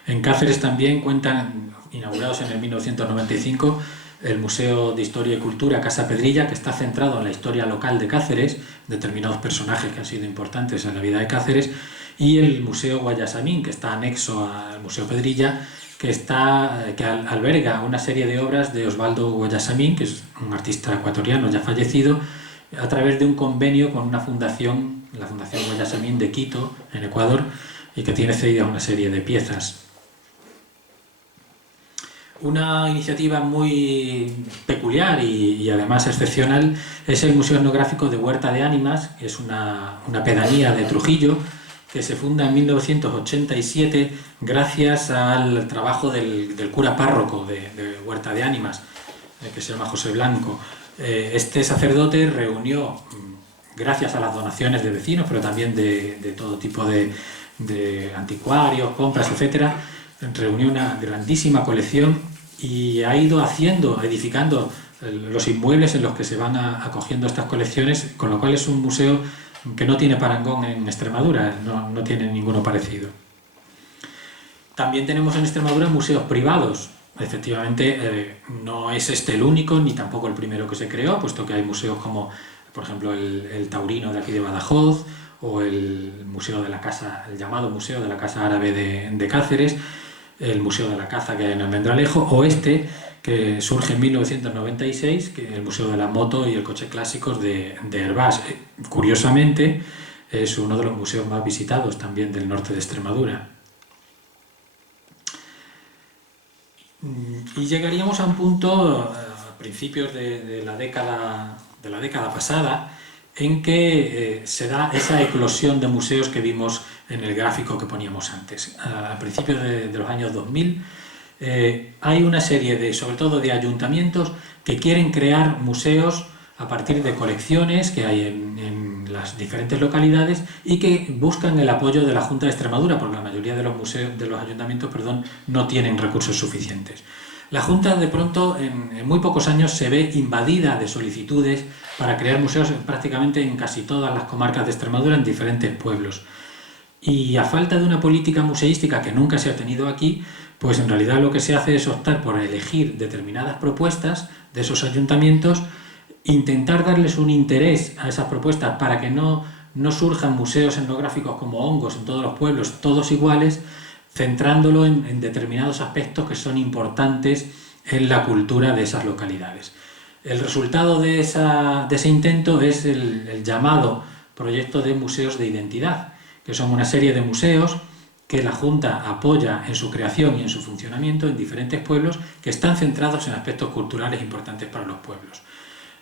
En Cáceres también cuentan, inaugurados en el 1995, el Museo de Historia y Cultura Casa Pedrilla, que está centrado en la historia local de Cáceres, determinados personajes que han sido importantes en la vida de Cáceres, y el Museo Guayasamín, que está anexo al Museo Pedrilla, que alberga una serie de obras de Osvaldo Guayasamín, que es un artista ecuatoriano ya fallecido, a través de un convenio con una fundación, la Fundación Guayasamín de Quito, en Ecuador, y que tiene cedida una serie de piezas. Una iniciativa muy peculiar y además excepcional es el Museo Etnográfico de Huerta de Ánimas, que es una pedanía de Trujillo, que se funda en 1987 gracias al trabajo del cura párroco de Huerta de Ánimas, que se llama José Blanco. Este sacerdote reunió, gracias a las donaciones de vecinos, pero también de todo tipo de anticuarios, compras, etc., reunió una grandísima colección y ha ido edificando los inmuebles en los que se van acogiendo estas colecciones, con lo cual es un museo que no tiene parangón en Extremadura, no tiene ninguno parecido. También tenemos en Extremadura museos privados. efectivamente, no es este el único ni tampoco el primero que se creó, puesto que hay museos como, por ejemplo, el Taurino de aquí de Badajoz, o el museo de la casa, el llamado Museo de la Casa Árabe de Cáceres, el Museo de la Caza que hay en Almendralejo, o este que surge en 1996, que es el Museo de la Moto y el Coche Clásicos de Herbás. Curiosamente, es uno de los museos más visitados también del norte de Extremadura. Y llegaríamos a un punto, a principios de la década pasada, en que se da esa eclosión de museos que vimos en el gráfico que poníamos antes. A principios de los años 2000 hay una serie sobre todo de ayuntamientos que quieren crear museos a partir de colecciones que hay en las diferentes localidades y que buscan el apoyo de la Junta de Extremadura, porque la mayoría de los ayuntamientos no tienen recursos suficientes. La Junta de pronto en muy pocos años se ve invadida de solicitudes para crear museos prácticamente en casi todas las comarcas de Extremadura, en diferentes pueblos. Y a falta de una política museística que nunca se ha tenido aquí, pues en realidad lo que se hace es optar por elegir determinadas propuestas de esos ayuntamientos, intentar darles un interés a esas propuestas para que no surjan museos etnográficos como hongos en todos los pueblos, todos iguales, centrándolo en determinados aspectos que son importantes en la cultura de esas localidades. El resultado de ese intento es el llamado proyecto de museos de identidad, que son una serie de museos que la Junta apoya en su creación y en su funcionamiento en diferentes pueblos que están centrados en aspectos culturales importantes para los pueblos.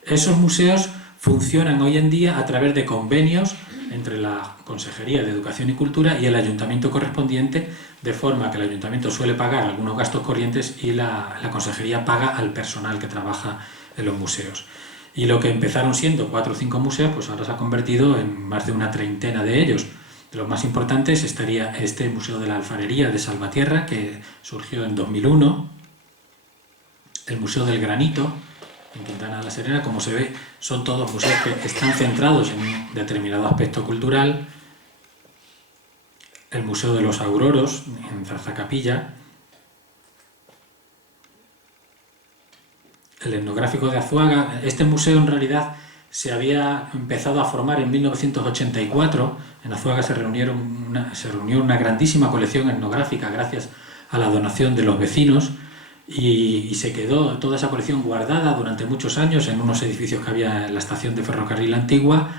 Esos museos funcionan hoy en día a través de convenios entre la Consejería de Educación y Cultura y el ayuntamiento correspondiente, de forma que el ayuntamiento suele pagar algunos gastos corrientes y la Consejería paga al personal que trabaja en los museos. Y lo que empezaron siendo 4 o 5 museos, pues ahora se ha convertido en más de una treintena de ellos. De los más importantes estaría este Museo de la Alfarería de Salvatierra, que surgió en 2001, el Museo del Granito, en Quintana de la Serena. Como se ve, son todos museos que están centrados en un determinado aspecto cultural. El Museo de los Auroros, en Zarzacapilla. El Etnográfico de Azuaga. Este museo en realidad se había empezado a formar en 1984. En Azuaga se reunió una grandísima colección etnográfica gracias a la donación de los vecinos, y se quedó toda esa colección guardada durante muchos años en unos edificios que había en la estación de ferrocarril antigua,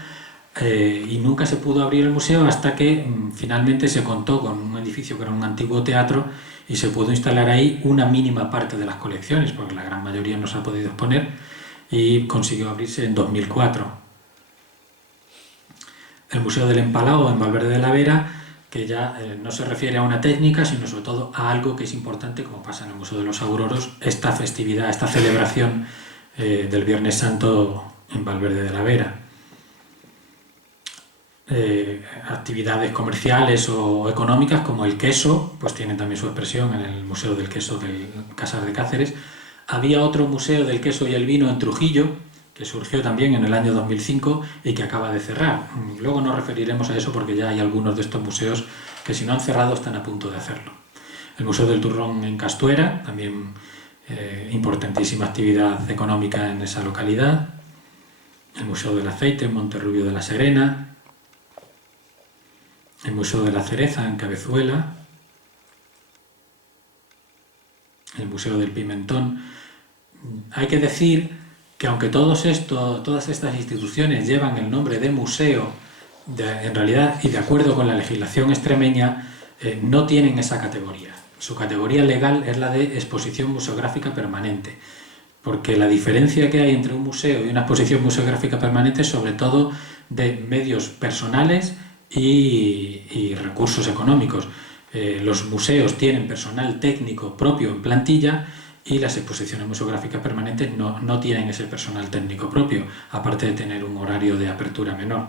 y nunca se pudo abrir el museo hasta que finalmente se contó con un edificio que era un antiguo teatro y se pudo instalar ahí una mínima parte de las colecciones, porque la gran mayoría no se ha podido exponer, y consiguió abrirse en 2004. El Museo del Empalao en Valverde de la Vera, que ya no se refiere a una técnica, sino sobre todo a algo que es importante, como pasa en el Museo de los Auroros, esta festividad, esta celebración del Viernes Santo en Valverde de la Vera. Actividades comerciales o económicas como el queso, pues tienen también su expresión en el Museo del Queso del Casar de Cáceres. Había otro Museo del Queso y el Vino en Trujillo, que surgió también en el año 2005 y que acaba de cerrar. Luego nos referiremos a eso porque ya hay algunos de estos museos que, si no han cerrado, están a punto de hacerlo. El Museo del Turrón en Castuera, también importantísima actividad económica en esa localidad. El Museo del Aceite en Monterrubio de la Serena. El Museo de la Cereza en Cabezuela. El Museo del Pimentón. Hay que decir que aunque todas estas instituciones llevan el nombre de museo, en realidad, y de acuerdo con la legislación extremeña, no tienen esa categoría. Su categoría legal es la de exposición museográfica permanente, porque la diferencia que hay entre un museo y una exposición museográfica permanente es sobre todo de medios personales y recursos económicos. Los museos tienen personal técnico propio en plantilla, y las exposiciones museográficas permanentes no tienen ese personal técnico propio, aparte de tener un horario de apertura menor.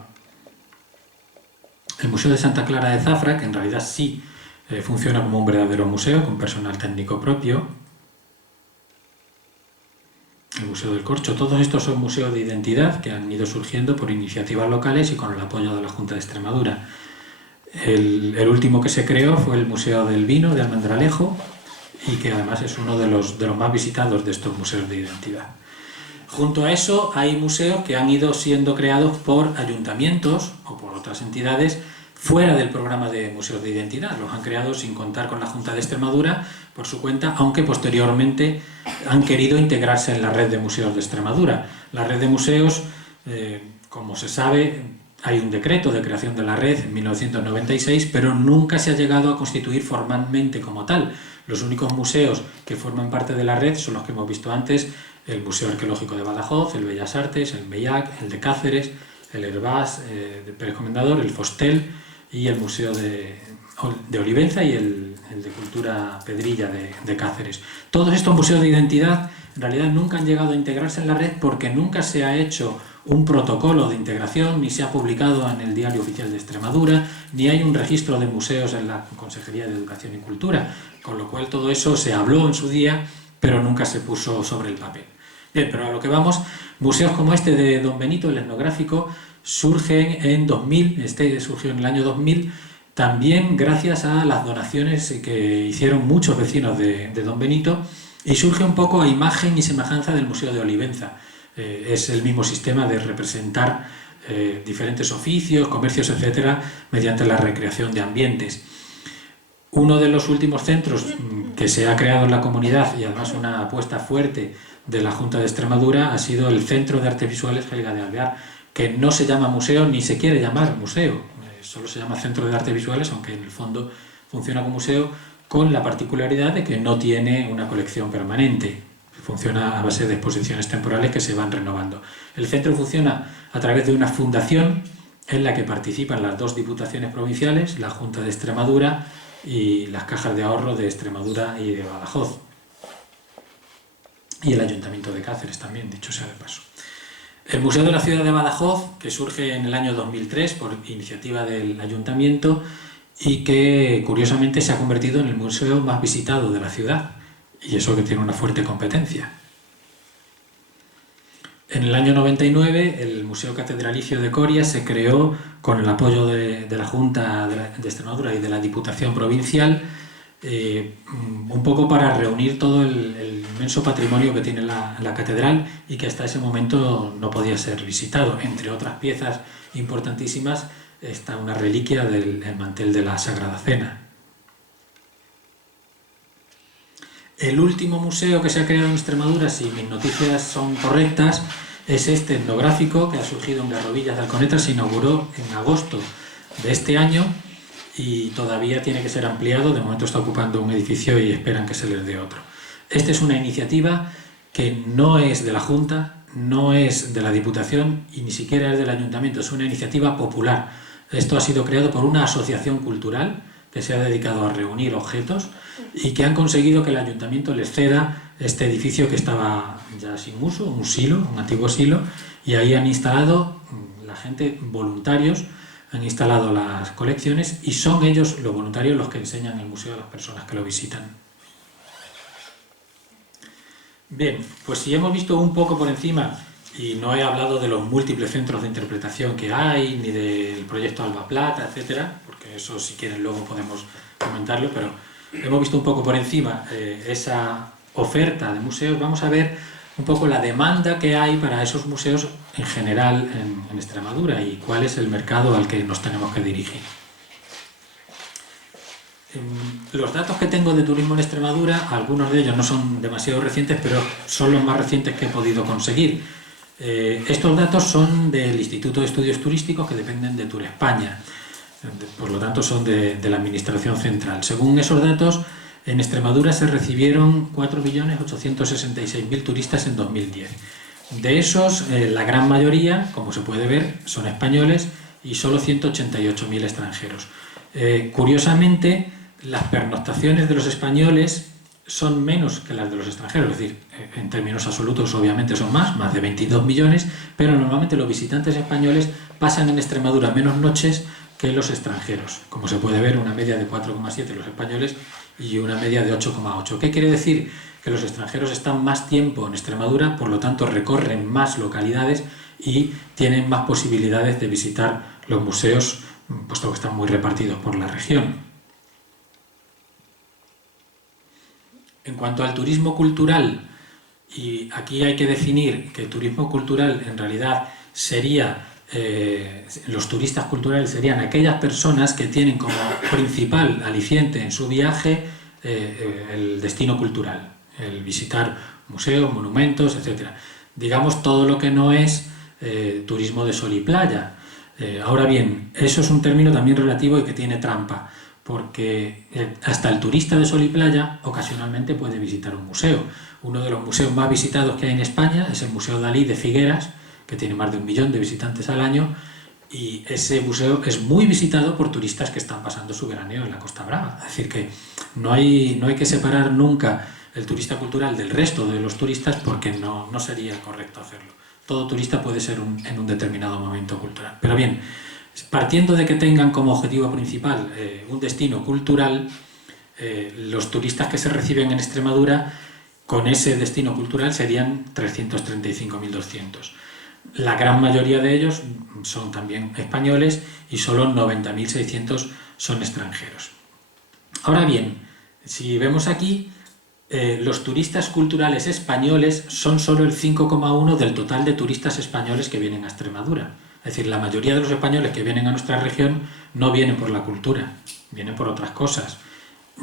El Museo de Santa Clara de Zafra, que en realidad sí funciona como un verdadero museo, con personal técnico propio. El Museo del Corcho. Todos estos son museos de identidad que han ido surgiendo por iniciativas locales y con el apoyo de la Junta de Extremadura. El último que se creó fue el Museo del Vino de Almendralejo, y que además es uno de los más visitados de estos museos de identidad. Junto a eso hay museos que han ido siendo creados por ayuntamientos o por otras entidades fuera del programa de museos de identidad. Los han creado sin contar con la Junta de Extremadura por su cuenta, aunque posteriormente han querido integrarse en la red de museos de Extremadura. La red de museos, como se sabe, hay un decreto de creación de la red en 1996, pero nunca se ha llegado a constituir formalmente como tal. Los únicos museos que forman parte de la red son los que hemos visto antes: el Museo Arqueológico de Badajoz, el Bellas Artes, el MEIAC, el de Cáceres, el Herbás de Pérez Comendador, el Fostel y el Museo de Olivenza y el de Cultura Pedrilla de Cáceres. Todos estos museos de identidad en realidad nunca han llegado a integrarse en la red porque nunca se ha hecho un protocolo de integración, ni se ha publicado en el Diario Oficial de Extremadura, ni hay un registro de museos en la Consejería de Educación y Cultura, con lo cual todo eso se habló en su día, pero nunca se puso sobre el papel. Bien, pero a lo que vamos, museos como este de Don Benito, el etnográfico, surgen en 2000, este surgió en el año 2000, también gracias a las donaciones que hicieron muchos vecinos de Don Benito, y surge un poco a imagen y semejanza del Museo de Olivenza. Es el mismo sistema de representar diferentes oficios, comercios, etcétera, mediante la recreación de ambientes. Uno de los últimos centros que se ha creado en la comunidad, y además una apuesta fuerte de la Junta de Extremadura, ha sido el Centro de Artes Visuales Helga de Alvear, que no se llama museo ni se quiere llamar museo, solo se llama Centro de Artes Visuales, aunque en el fondo funciona como museo, con la particularidad de que no tiene una colección permanente. Funciona a base de exposiciones temporales que se van renovando. El centro funciona a través de una fundación en la que participan las dos diputaciones provinciales, la Junta de Extremadura y las cajas de ahorro de Extremadura y de Badajoz. Y el Ayuntamiento de Cáceres también, dicho sea de paso. El Museo de la Ciudad de Badajoz, que surge en el año 2003 por iniciativa del Ayuntamiento y que curiosamente se ha convertido en el museo más visitado de la ciudad, y eso que tiene una fuerte competencia. En el año 99 el Museo Catedralicio de Coria se creó con el apoyo de la Junta de Extremadura y de la Diputación Provincial, un poco para reunir todo el inmenso patrimonio que tiene la catedral y que hasta ese momento no podía ser visitado. Entre otras piezas importantísimas está una reliquia del mantel de la Sagrada Cena. El último museo que se ha creado en Extremadura, si mis noticias son correctas, es este etnográfico que ha surgido en Garrovillas de Alconeta. Se inauguró en agosto de este año y todavía tiene que ser ampliado. De momento está ocupando un edificio y esperan que se les dé otro. Esta es una iniciativa que no es de la Junta, no es de la Diputación y ni siquiera es del Ayuntamiento. Es una iniciativa popular. Esto ha sido creado por una asociación cultural que se ha dedicado a reunir objetos y que han conseguido que el Ayuntamiento les ceda este edificio que estaba ya sin uso, un silo, un antiguo silo, y ahí han instalado, la gente, voluntarios, han instalado las colecciones y son ellos, los voluntarios, los que enseñan el museo a las personas que lo visitan. Bien, pues si hemos visto un poco por encima, y no he hablado de los múltiples centros de interpretación que hay, ni del proyecto Alba Plata, etcétera, porque eso si quieren luego podemos comentarlo, pero hemos visto un poco por encima esa oferta de museos. Vamos a ver un poco la demanda que hay para esos museos en general en Extremadura y cuál es el mercado al que nos tenemos que dirigir. Los datos que tengo de turismo en Extremadura, algunos de ellos no son demasiado recientes, pero son los más recientes que he podido conseguir. Estos datos son del Instituto de Estudios Turísticos, que dependen de Turespaña, por lo tanto son de la Administración Central. Según esos datos, en Extremadura se recibieron 4.866.000 turistas en 2010. De esos, la gran mayoría, como se puede ver, son españoles y solo 188.000 extranjeros. Curiosamente, las pernoctaciones de los españoles son menos que las de los extranjeros, es decir, en términos absolutos obviamente son más de 22 millones, pero normalmente los visitantes españoles pasan en Extremadura menos noches que los extranjeros. Como se puede ver, una media de 4,7 los españoles y una media de 8,8. ¿Qué quiere decir? Que los extranjeros están más tiempo en Extremadura, por lo tanto recorren más localidades y tienen más posibilidades de visitar los museos, puesto que están muy repartidos por la región. En cuanto al turismo cultural, y aquí hay que definir que el turismo cultural en realidad sería, los turistas culturales serían aquellas personas que tienen como principal aliciente en su viaje el destino cultural, el visitar museos, monumentos, etc. Digamos todo lo que no es turismo de sol y playa. Ahora bien, eso es un término también relativo y que tiene trampa, porque hasta el turista de sol y playa ocasionalmente puede visitar un museo. Uno de los museos más visitados que hay en España es el Museo Dalí de Figueras, que tiene más de 1 millón de visitantes al año, y ese museo es muy visitado por turistas que están pasando su veraneo en la Costa Brava. Es decir, que no hay que separar nunca el turista cultural del resto de los turistas, porque no sería correcto hacerlo. Todo turista puede ser en un determinado momento cultural. Pero bien, partiendo de que tengan como objetivo principal un destino cultural, los turistas que se reciben en Extremadura con ese destino cultural serían 335.200. La gran mayoría de ellos son también españoles y solo 90.600 son extranjeros. Ahora bien, si vemos aquí, los turistas culturales españoles son solo el 5,1 del total de turistas españoles que vienen a Extremadura. Es decir, la mayoría de los españoles que vienen a nuestra región no vienen por la cultura, vienen por otras cosas.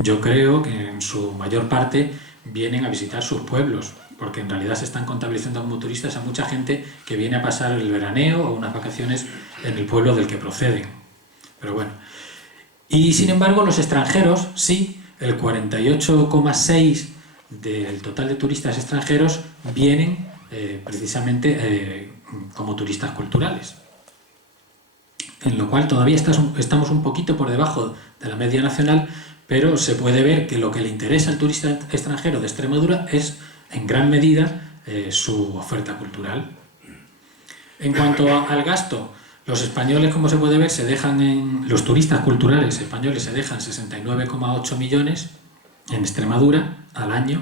Yo creo que en su mayor parte vienen a visitar sus pueblos, porque en realidad se están contabilizando como turistas a mucha gente que viene a pasar el veraneo o unas vacaciones en el pueblo del que proceden. Pero bueno. Y sin embargo, los extranjeros, sí, el 48,6 del total de turistas extranjeros vienen precisamente como turistas culturales. En lo cual todavía estamos un poquito por debajo de la media nacional, pero se puede ver que lo que le interesa al turista extranjero de Extremadura es, en gran medida, su oferta cultural. En cuanto al gasto, los españoles, como se puede ver, los turistas culturales españoles se dejan 69,8 millones en Extremadura al año,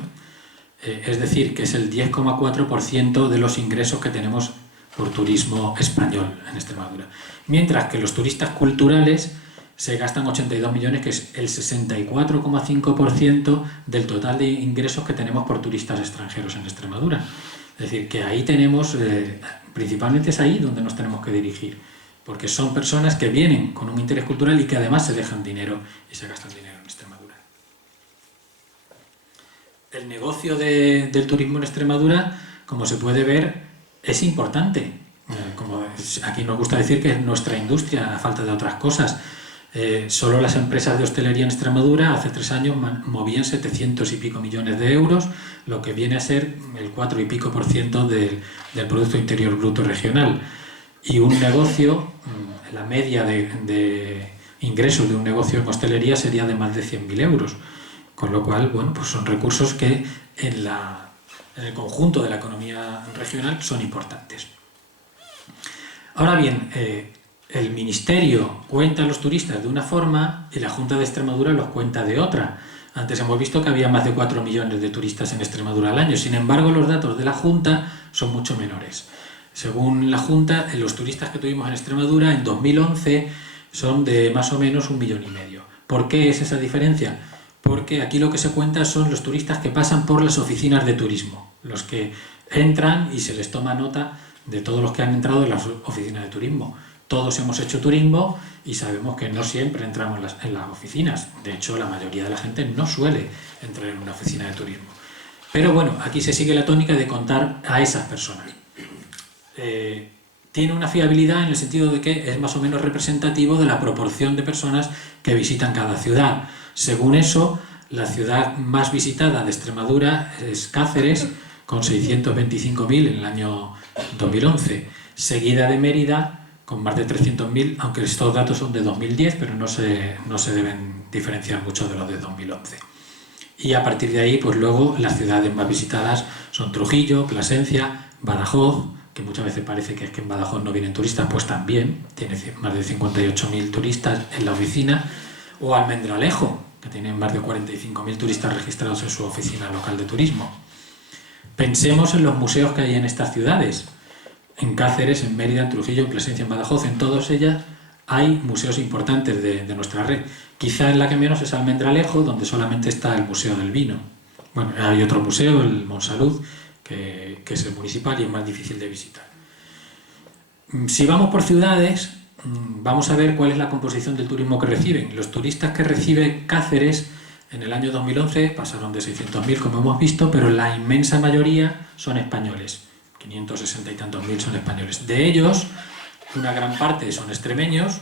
es decir, que es el 10,4% de los ingresos que tenemos por turismo español en Extremadura. Mientras que los turistas culturales se gastan 82 millones, que es el 64,5% del total de ingresos que tenemos por turistas extranjeros en Extremadura. Es decir, que ahí tenemos, principalmente es ahí donde nos tenemos que dirigir, porque son personas que vienen con un interés cultural y que además se dejan dinero y se gastan dinero en Extremadura. El negocio del turismo en Extremadura, como se puede ver, es importante. Como aquí nos gusta decir que es nuestra industria, a falta de otras cosas. Solo las empresas de hostelería en Extremadura hace 3 años movían 700 y pico millones de euros, lo que viene a ser el 4 y pico % del Producto Interior Bruto regional. Y un negocio, la media de ingresos de un negocio en hostelería sería de más de 100.000 euros. Con lo cual, bueno, pues son recursos que en el conjunto de la economía regional son importantes. Ahora bien, el Ministerio cuenta a los turistas de una forma y la Junta de Extremadura los cuenta de otra. Antes hemos visto que había más de 4 millones de turistas en Extremadura al año. Sin embargo, los datos de la Junta son mucho menores. Según la Junta, los turistas que tuvimos en Extremadura en 2011 son de más o menos 1,5 millones. ¿Por qué es esa diferencia? Porque aquí lo que se cuenta son los turistas que pasan por las oficinas de turismo, los que entran y se les toma nota de todos los que han entrado en las oficinas de turismo. Todos hemos hecho turismo y sabemos que no siempre entramos en las oficinas. De hecho, la mayoría de la gente no suele entrar en una oficina de turismo. Pero bueno, aquí se sigue la tónica de contar a esas personas. Tiene una fiabilidad en el sentido de que es más o menos representativo de la proporción de personas que visitan cada ciudad. Según eso, la ciudad más visitada de Extremadura es Cáceres, con 625.000 en el año 2011, seguida de Mérida, con más de 300.000, aunque estos datos son de 2010, pero no se deben diferenciar mucho de los de 2011. Y a partir de ahí, pues luego las ciudades más visitadas son Trujillo, Plasencia, Badajoz, que muchas veces parece que es que en Badajoz no vienen turistas, pues también, tiene más de 58.000 turistas en la oficina, o Almendralejo, que tiene más de 45.000 turistas registrados en su oficina local de turismo. Pensemos en los museos que hay en estas ciudades. En Cáceres, en Mérida, en Trujillo, en Plasencia, en Badajoz, en todas ellas hay museos importantes de nuestra red. Quizá en la que menos es Almendralejo, donde solamente está el Museo del Vino. Bueno, hay otro museo, el Montsalud, que es el municipal y es más difícil de visitar. Si vamos por ciudades, vamos a ver cuál es la composición del turismo que reciben. Los turistas que recibe Cáceres en el año 2011 pasaron de 600.000, como hemos visto, pero la inmensa mayoría son españoles. 560 y tantos mil son españoles. De ellos, una gran parte son extremeños,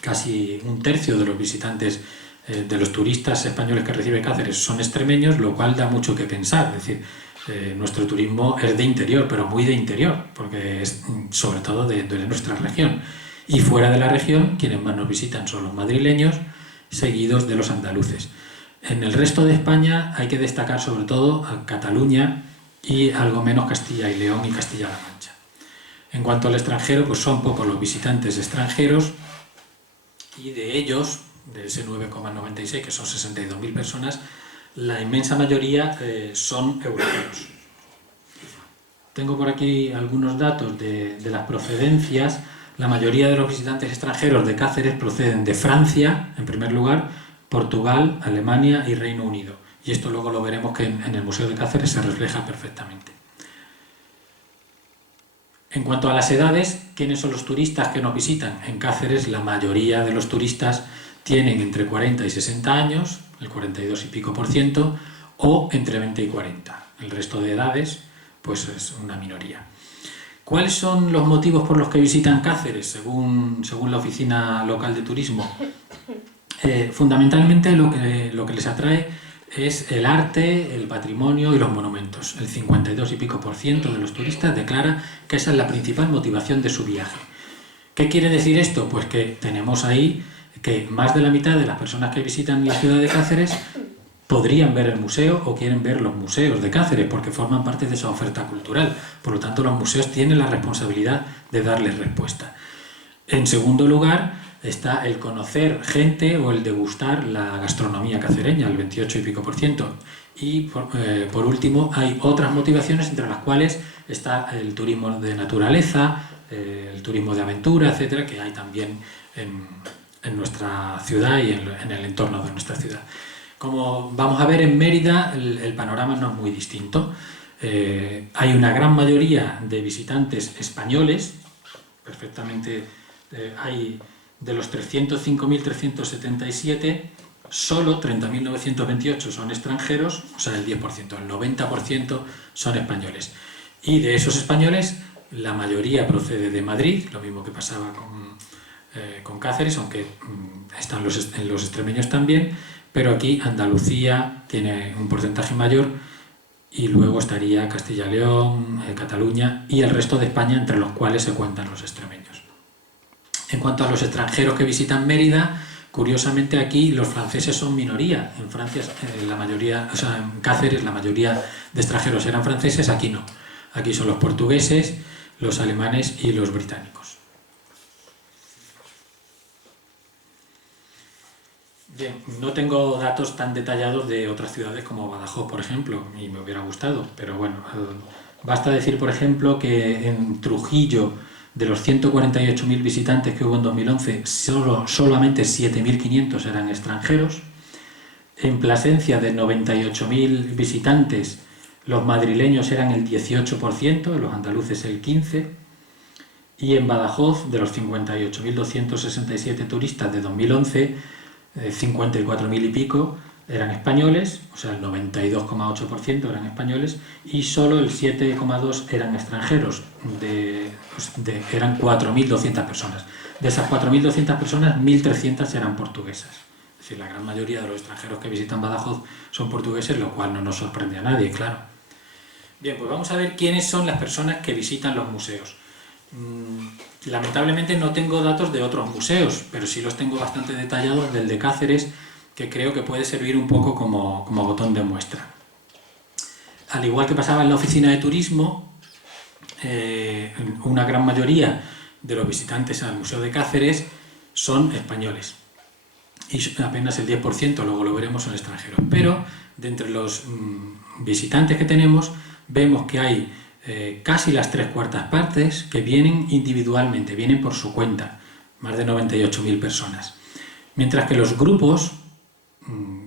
casi un tercio de los visitantes, de los turistas españoles que recibe Cáceres son extremeños, lo cual da mucho que pensar. Es decir, nuestro turismo es de interior, pero muy de interior, porque es sobre todo de nuestra región. Y fuera de la región, quienes más nos visitan son los madrileños, seguidos de los andaluces. En el resto de España hay que destacar sobre todo a Cataluña y algo menos Castilla y León y Castilla-La Mancha. En cuanto al extranjero, pues son pocos los visitantes extranjeros, y de ellos, de ese 9,96, que son 62.000 personas, la inmensa mayoría son europeos. Tengo por aquí algunos datos de las procedencias. La mayoría de los visitantes extranjeros de Cáceres proceden de Francia, en primer lugar, Portugal, Alemania y Reino Unido. Y esto luego lo veremos que en el Museo de Cáceres se refleja perfectamente. En cuanto a las edades, ¿quiénes son los turistas que nos visitan? En Cáceres la mayoría de los turistas tienen entre 40 y 60 años, el 42 y pico %, o entre 20 y 40. El resto de edades, pues es una minoría. ¿Cuáles son los motivos por los que visitan Cáceres, según la Oficina Local de Turismo? Fundamentalmente lo que les atrae es el arte, el patrimonio y los monumentos. El 52 y pico % de los turistas declara que esa es la principal motivación de su viaje. ¿Qué quiere decir esto? Pues que tenemos ahí que más de la mitad de las personas que visitan la ciudad de Cáceres podrían ver el museo o quieren ver los museos de Cáceres porque forman parte de esa oferta cultural. Por lo tanto, los museos tienen la responsabilidad de darles respuesta. En segundo lugar, está el conocer gente o el degustar la gastronomía cacereña, el 28 y pico %. Y por último, hay otras motivaciones entre las cuales está el turismo de naturaleza, el turismo de aventura, etcétera, que hay también en nuestra ciudad y en el entorno de nuestra ciudad. Como vamos a ver, en Mérida el panorama no es muy distinto. Hay una gran mayoría de visitantes españoles, perfectamente hay de los 305.377, solo 30.928 son extranjeros, o sea el 10%, el 90% son españoles. Y de esos españoles, la mayoría procede de Madrid, lo mismo que pasaba con Cáceres, aunque están los extremeños también, pero aquí Andalucía tiene un porcentaje mayor y luego estaría Castilla y León, Cataluña y el resto de España, entre los cuales se cuentan los extremeños. En cuanto a los extranjeros que visitan Mérida, curiosamente aquí los franceses son minoría. En Francia la mayoría, o sea, en Cáceres la mayoría de extranjeros eran franceses, aquí no. Aquí son los portugueses, los alemanes y los británicos. Bien, no tengo datos tan detallados de otras ciudades como Badajoz, por ejemplo, y me hubiera gustado, pero bueno, basta decir, por ejemplo, que en Trujillo, de los 148.000 visitantes que hubo en 2011, solamente 7.500 eran extranjeros. En Plasencia, de 98.000 visitantes, los madrileños eran el 18%, los andaluces el 15%, y en Badajoz, de los 58.267 turistas de 2011, 54.000 y pico eran españoles, o sea el 92,8% eran españoles, y solo el 7,2% eran extranjeros, eran 4.200 personas. De esas 4.200 personas, 1.300 eran portuguesas. Es decir, la gran mayoría de los extranjeros que visitan Badajoz son portugueses, lo cual no nos sorprende a nadie, claro. Bien, pues vamos a ver quiénes son las personas que visitan los museos. Lamentablemente no tengo datos de otros museos, pero sí los tengo bastante detallados del de Cáceres, que creo que puede servir un poco como botón de muestra. Al igual que pasaba en la oficina de turismo, una gran mayoría de los visitantes al Museo de Cáceres son españoles y apenas el 10%, luego lo veremos, son extranjeros. Pero de entre los visitantes que tenemos, vemos que hay casi las 3/4 partes que vienen individualmente, vienen por su cuenta, más de 98.000 personas. Mientras que los grupos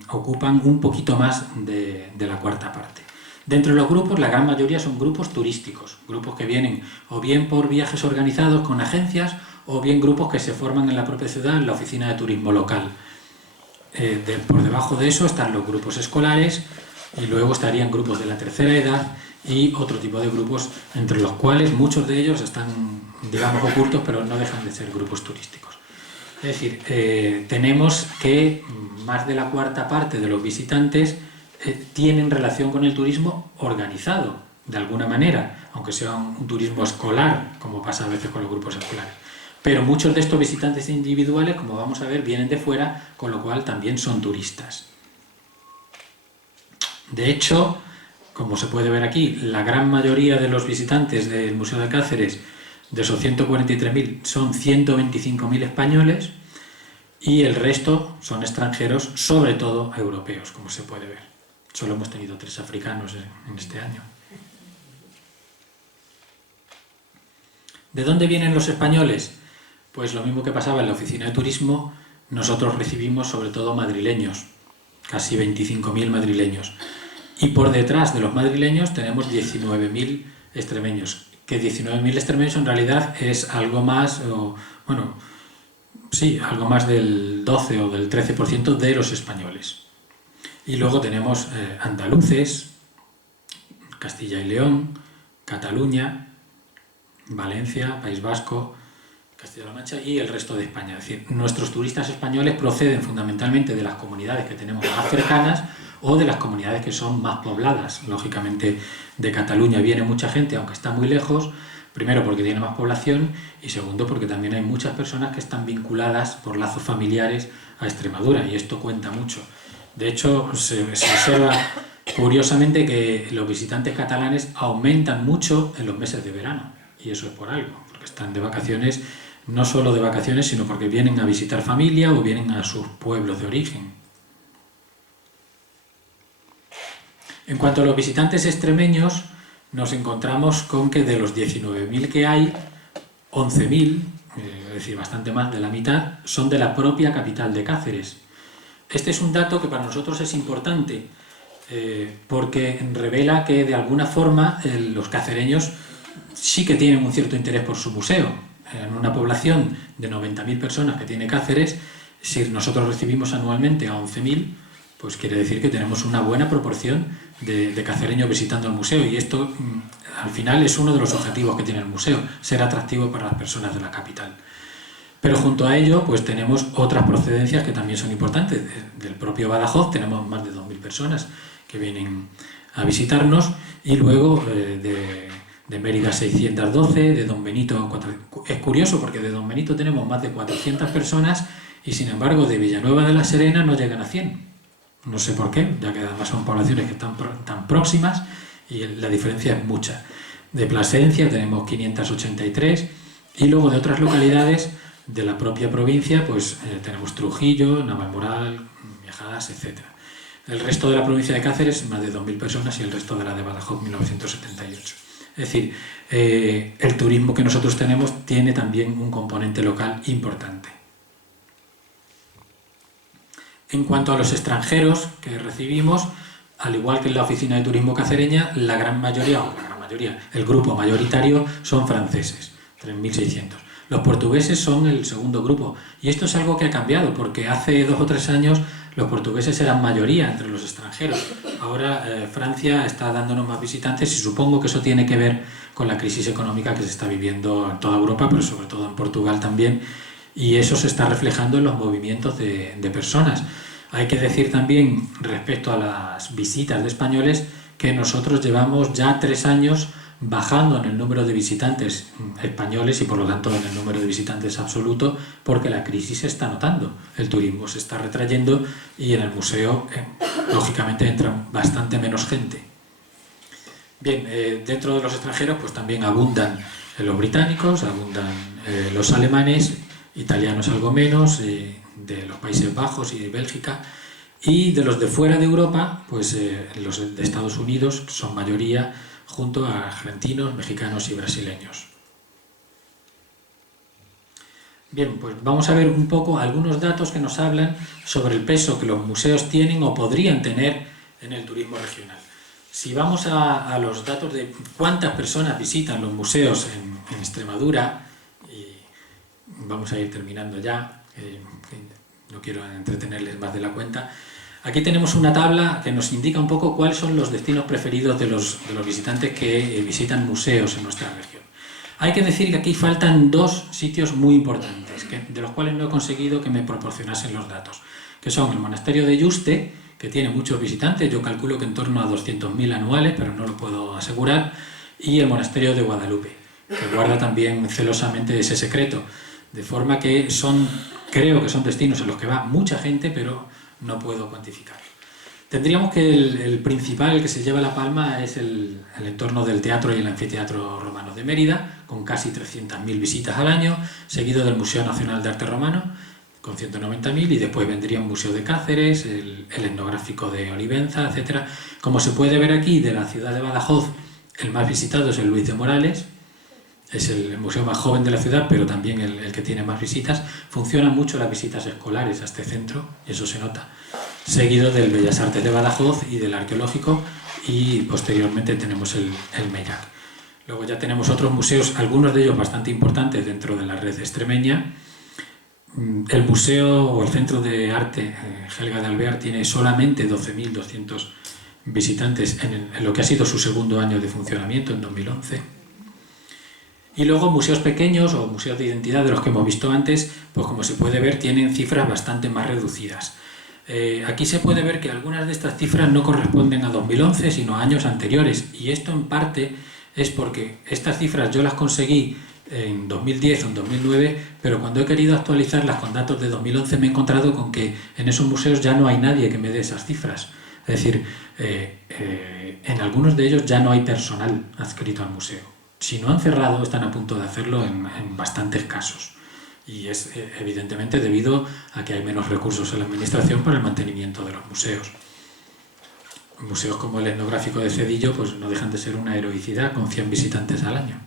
ocupan un poquito más de la cuarta parte. Dentro de los grupos, la gran mayoría son grupos turísticos, grupos que vienen o bien por viajes organizados con agencias o bien grupos que se forman en la propia ciudad en la oficina de turismo local. Por debajo de eso están los grupos escolares y luego estarían grupos de la tercera edad y otro tipo de grupos, entre los cuales muchos de ellos están, digamos, ocultos, pero no dejan de ser grupos turísticos. Es decir, tenemos que más de la cuarta parte de los visitantes tienen relación con el turismo organizado, de alguna manera, aunque sea un turismo escolar, como pasa a veces con los grupos escolares. Pero muchos de estos visitantes individuales, como vamos a ver, vienen de fuera, con lo cual también son turistas. De hecho, como se puede ver aquí, la gran mayoría de los visitantes del Museo de Cáceres, de esos 143.000, son 125.000 españoles y el resto son extranjeros, sobre todo europeos, como se puede ver. Solo hemos tenido 3 africanos en este año. ¿De dónde vienen los españoles? Pues lo mismo que pasaba en la oficina de turismo, nosotros recibimos sobre todo madrileños, casi 25.000 madrileños. Y por detrás de los madrileños tenemos 19.000 extremeños, que 19.000 extremeños en realidad es algo más, algo más del 12 o del 13% de los españoles. Y luego tenemos andaluces, Castilla y León, Cataluña, Valencia, País Vasco, Castilla-La Mancha y el resto de España. Es decir, nuestros turistas españoles proceden fundamentalmente de las comunidades que tenemos más cercanas o de las comunidades que son más pobladas. Lógicamente, de Cataluña viene mucha gente, aunque está muy lejos, primero porque tiene más población y segundo porque también hay muchas personas que están vinculadas por lazos familiares a Extremadura y esto cuenta mucho. De hecho, se observa curiosamente que los visitantes catalanes aumentan mucho en los meses de verano y eso es por algo, porque están de vacaciones, no solo de vacaciones, sino porque vienen a visitar familia o vienen a sus pueblos de origen. En cuanto a los visitantes extremeños, nos encontramos con que de los 19.000 que hay, 11.000, es decir, bastante más de la mitad, son de la propia capital de Cáceres. Este es un dato que para nosotros es importante, porque revela que de alguna forma los cacereños sí que tienen un cierto interés por su museo. En una población de 90.000 personas que tiene Cáceres, si nosotros recibimos anualmente a 11.000, pues quiere decir que tenemos una buena proporción de cacereños visitando el museo y esto al final es uno de los objetivos que tiene el museo, ser atractivo para las personas de la capital. Pero junto a ello pues tenemos otras procedencias que también son importantes. Del propio Badajoz tenemos más de 2.000 personas que vienen a visitarnos y luego de Mérida 612, de Don Benito, es curioso porque de Don Benito tenemos más de 400 personas y sin embargo de Villanueva de la Serena no llegan a 100. No sé por qué, ya que además son poblaciones que están tan próximas y la diferencia es mucha. De Plasencia tenemos 583 y luego de otras localidades de la propia provincia pues tenemos Trujillo, Navalmoral, Miajadas, etc. El resto de la provincia de Cáceres, más de 2.000 personas y el resto de la de Badajoz, 1978. Es decir, el turismo que nosotros tenemos tiene también un componente local importante. En cuanto a los extranjeros que recibimos, al igual que en la oficina de turismo cacereña, la gran mayoría, el grupo mayoritario son franceses, 3.600. Los portugueses son el segundo grupo y esto es algo que ha cambiado porque hace 2 o 3 años los portugueses eran mayoría entre los extranjeros. Ahora Francia está dándonos más visitantes y supongo que eso tiene que ver con la crisis económica que se está viviendo en toda Europa, pero sobre todo en Portugal también, y eso se está reflejando en los movimientos de personas. Hay que decir también respecto a las visitas de españoles que nosotros llevamos ya 3 años bajando en el número de visitantes españoles y por lo tanto en el número de visitantes absoluto porque la crisis se está notando, el turismo se está retrayendo y en el museo lógicamente entra bastante menos gente. Bien, dentro de los extranjeros pues también abundan los británicos, abundan los alemanes, italianos algo menos, de los Países Bajos y de Bélgica, y de los de fuera de Europa, pues los de Estados Unidos son mayoría, junto a argentinos, mexicanos y brasileños. Bien, pues vamos a ver un poco algunos datos que nos hablan sobre el peso que los museos tienen o podrían tener en el turismo regional. Si vamos a los datos de cuántas personas visitan los museos en Extremadura, y vamos a ir terminando ya, no quiero entretenerles más de la cuenta. Aquí tenemos una tabla que nos indica un poco cuáles son los destinos preferidos de los visitantes que visitan museos en nuestra región. Hay que decir que aquí faltan dos sitios muy importantes, de los cuales no he conseguido que me proporcionasen los datos, que son el monasterio de Yuste, que tiene muchos visitantes, yo calculo que en torno a 200.000 anuales, pero no lo puedo asegurar, y el monasterio de Guadalupe, que guarda también celosamente ese secreto, de forma que creo que son destinos en los que va mucha gente, pero no puedo cuantificarlo. Tendríamos que el principal, el que se lleva la palma, es el entorno del teatro y el anfiteatro romano de Mérida, con casi 300.000 visitas al año, seguido del Museo Nacional de Arte Romano, con 190.000, y después vendría el Museo de Cáceres, el etnográfico de Olivenza, etc. Como se puede ver aquí, de la ciudad de Badajoz, el más visitado es el Luis de Morales, es el museo más joven de la ciudad, pero también el que tiene más visitas. Funcionan mucho las visitas escolares a este centro, y eso se nota. Seguido del Bellas Artes de Badajoz y del Arqueológico, y posteriormente tenemos el MEIAC. Luego ya tenemos otros museos, algunos de ellos bastante importantes dentro de la red extremeña. El museo o el Centro de Arte Helga de Alvear tiene solamente 12.200 visitantes en lo que ha sido su segundo año de funcionamiento, en 2011. Y luego museos pequeños o museos de identidad de los que hemos visto antes, pues como se puede ver tienen cifras bastante más reducidas. Aquí se puede ver que algunas de estas cifras no corresponden a 2011 sino a años anteriores, y esto en parte es porque estas cifras yo las conseguí en 2010 o en 2009, pero cuando he querido actualizarlas con datos de 2011 me he encontrado con que en esos museos ya no hay nadie que me dé esas cifras. Es decir, en algunos de ellos ya no hay personal adscrito al museo. Si no han cerrado, están a punto de hacerlo en bastantes casos. Y es evidentemente debido a que hay menos recursos en la administración para el mantenimiento de los museos. Museos como el etnográfico de Cedillo pues no dejan de ser una heroicidad con 100 visitantes al año.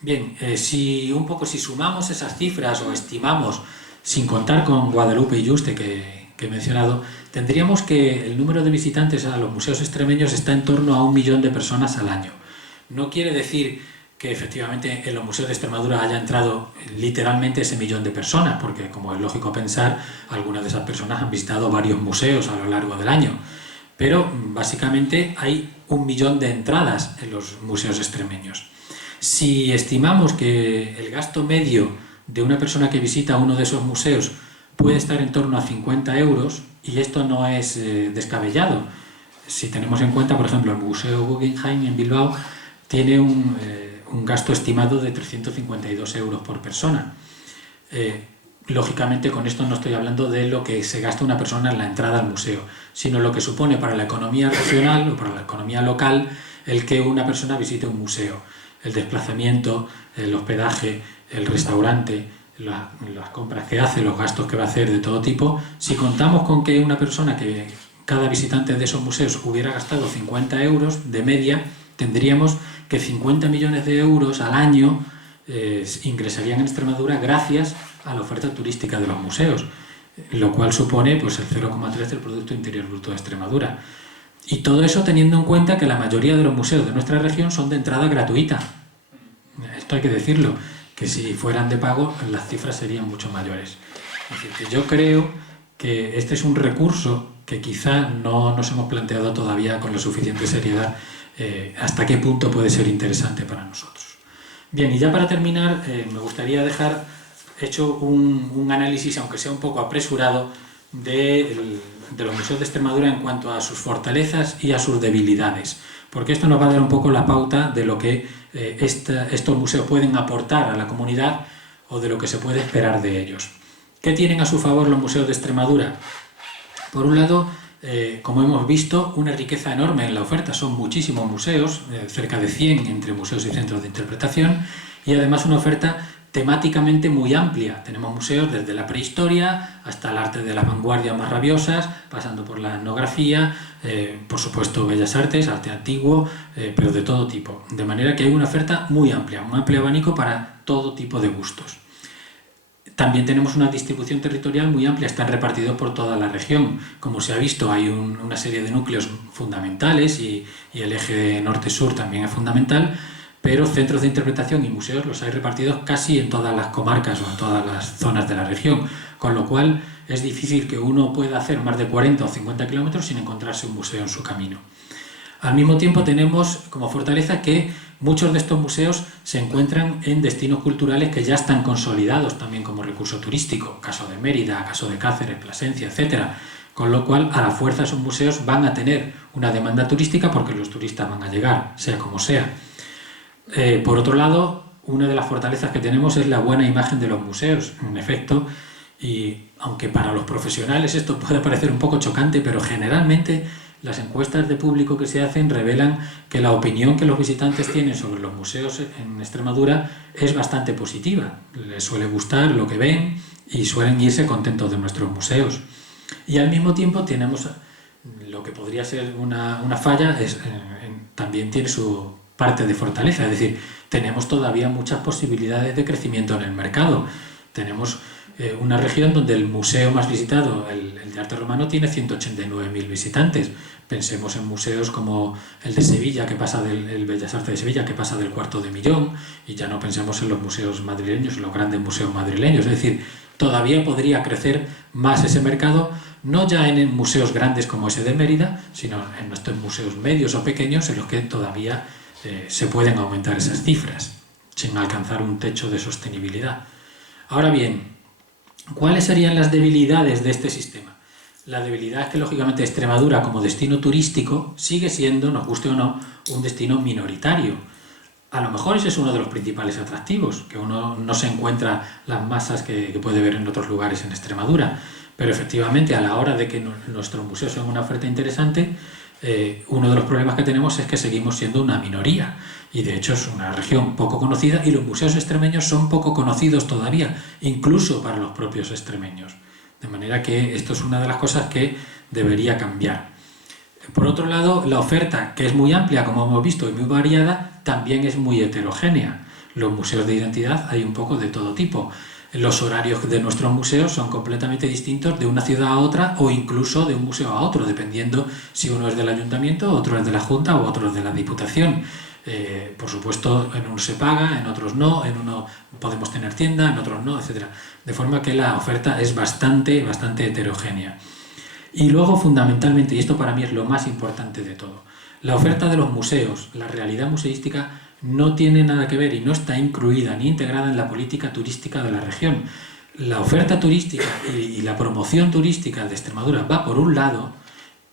Bien, si sumamos esas cifras o estimamos, sin contar con Guadalupe y Yuste que he mencionado, tendríamos que el número de visitantes a los museos extremeños está en torno a 1 millón de personas al año. No quiere decir que efectivamente en los museos de Extremadura haya entrado literalmente ese 1 millón de personas, porque como es lógico pensar, algunas de esas personas han visitado varios museos a lo largo del año. Pero básicamente hay 1 millón de entradas en los museos extremeños. Si estimamos que el gasto medio de una persona que visita uno de esos museos puede estar en torno a 50 euros, y esto no es descabellado. Si tenemos en cuenta, por ejemplo, el Museo Guggenheim en Bilbao tiene un gasto estimado de 352 euros por persona. Lógicamente con esto no estoy hablando de lo que se gasta una persona en la entrada al museo, sino lo que supone para la economía regional o para la economía local el que una persona visite un museo. El desplazamiento, el hospedaje, el restaurante, las compras que hace, los gastos que va a hacer de todo tipo. Si contamos con que una persona, que cada visitante de esos museos hubiera gastado 50 euros de media, tendríamos que 50 millones de euros al año ingresarían en Extremadura gracias a la oferta turística de los museos, lo cual supone pues, el 0,3 del Producto Interior Bruto de Extremadura. Y todo eso teniendo en cuenta que la mayoría de los museos de nuestra región son de entrada gratuita. Esto hay que decirlo, que si fueran de pago las cifras serían mucho mayores. Es decir, que yo creo que este es un recurso que quizá no nos hemos planteado todavía con la suficiente seriedad hasta qué punto puede ser interesante para nosotros. Bien, y ya para terminar me gustaría dejar hecho un análisis, aunque sea un poco apresurado, de los museos de Extremadura en cuanto a sus fortalezas y a sus debilidades, porque esto nos va a dar un poco la pauta de lo que estos museos pueden aportar a la comunidad o de lo que se puede esperar de ellos. ¿Qué tienen a su favor los museos de Extremadura? Por un lado, como hemos visto, una riqueza enorme en la oferta. Son muchísimos museos, cerca de 100 entre museos y centros de interpretación, y además una oferta temáticamente muy amplia. Tenemos museos desde la prehistoria hasta el arte de las vanguardias más rabiosas, pasando por la etnografía, por supuesto Bellas Artes, arte antiguo, pero de todo tipo. De manera que hay una oferta muy amplia, un amplio abanico para todo tipo de gustos. También tenemos una distribución territorial muy amplia, están repartidos por toda la región. Como se ha visto, hay una serie de núcleos fundamentales y el eje norte-sur también es fundamental, pero centros de interpretación y museos los hay repartidos casi en todas las comarcas o en todas las zonas de la región, con lo cual es difícil que uno pueda hacer más de 40 o 50 kilómetros sin encontrarse un museo en su camino. Al mismo tiempo tenemos como fortaleza que muchos de estos museos se encuentran en destinos culturales que ya están consolidados también como recurso turístico, caso de Mérida, caso de Cáceres, Plasencia, etc. Con lo cual, a la fuerza, esos museos van a tener una demanda turística porque los turistas van a llegar, sea como sea. Por otro lado, una de las fortalezas que tenemos es la buena imagen de los museos, en efecto, y aunque para los profesionales esto puede parecer un poco chocante, pero generalmente las encuestas de público que se hacen revelan que la opinión que los visitantes tienen sobre los museos en Extremadura es bastante positiva. Les suele gustar lo que ven y suelen irse contentos de nuestros museos. Y al mismo tiempo tenemos lo que podría ser una falla, también tiene su parte de fortaleza, es decir, tenemos todavía muchas posibilidades de crecimiento en el mercado. Tenemos una región donde el museo más visitado, el de arte romano, tiene 189.000 visitantes. Pensemos en museos como el de Sevilla, que pasa el Bellas Artes de Sevilla, que pasa del 250.000, y ya no pensemos en los museos madrileños, en los grandes museos madrileños. Es decir, todavía podría crecer más ese mercado, no ya en museos grandes como ese de Mérida, sino en estos museos medios o pequeños en los que todavía se pueden aumentar esas cifras, sin alcanzar un techo de sostenibilidad. Ahora bien, ¿cuáles serían las debilidades de este sistema? La debilidad es que, lógicamente, Extremadura como destino turístico sigue siendo, nos guste o no, un destino minoritario. A lo mejor ese es uno de los principales atractivos, que uno no se encuentra las masas que puede ver en otros lugares en Extremadura. Pero efectivamente, a la hora de que nuestros museos sean una oferta interesante, uno de los problemas que tenemos es que seguimos siendo una minoría. Y de hecho es una región poco conocida y los museos extremeños son poco conocidos todavía, incluso para los propios extremeños. De manera que esto es una de las cosas que debería cambiar. Por otro lado, la oferta, que es muy amplia, como hemos visto, y muy variada, también es muy heterogénea. Los museos de identidad hay un poco de todo tipo. Los horarios de nuestros museos son completamente distintos de una ciudad a otra o incluso de un museo a otro, dependiendo si uno es del ayuntamiento, otro es de la Junta o otro es de la Diputación. Por supuesto, en unos se paga, en otros no, en uno podemos tener tienda, en otros no, etc. De forma que la oferta es bastante heterogénea. Y luego, fundamentalmente, y esto para mí es lo más importante de todo, la oferta de los museos, la realidad museística, no tiene nada que ver y no está incluida ni integrada en la política turística de la región. La oferta turística y la promoción turística de Extremadura va por un lado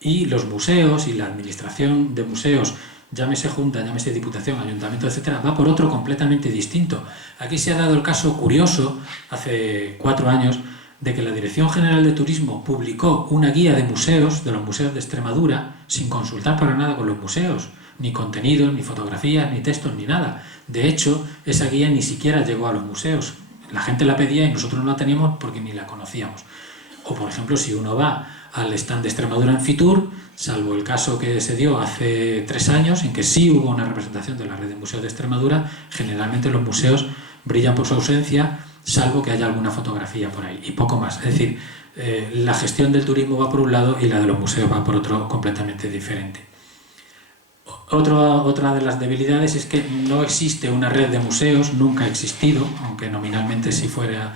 y los museos y la administración de museos, llámese Junta, llámese Diputación, Ayuntamiento, etcétera, va por otro completamente distinto. Aquí se ha dado el caso curioso, hace 4 años, de que la Dirección General de Turismo publicó una guía de museos, de los museos de Extremadura, sin consultar para nada con los museos, ni contenidos, ni fotografías, ni textos, ni nada. De hecho, esa guía ni siquiera llegó a los museos. La gente la pedía y nosotros no la teníamos porque ni la conocíamos. O, por ejemplo, si uno va al stand de Extremadura en Fitur, salvo el caso que se dio hace 3 años, en que sí hubo una representación de la red de museos de Extremadura, generalmente los museos brillan por su ausencia, salvo que haya alguna fotografía por ahí, y poco más. Es decir, la gestión del turismo va por un lado y la de los museos va por otro completamente diferente. Otra de las debilidades es que no existe una red de museos, nunca ha existido, aunque nominalmente sí fuera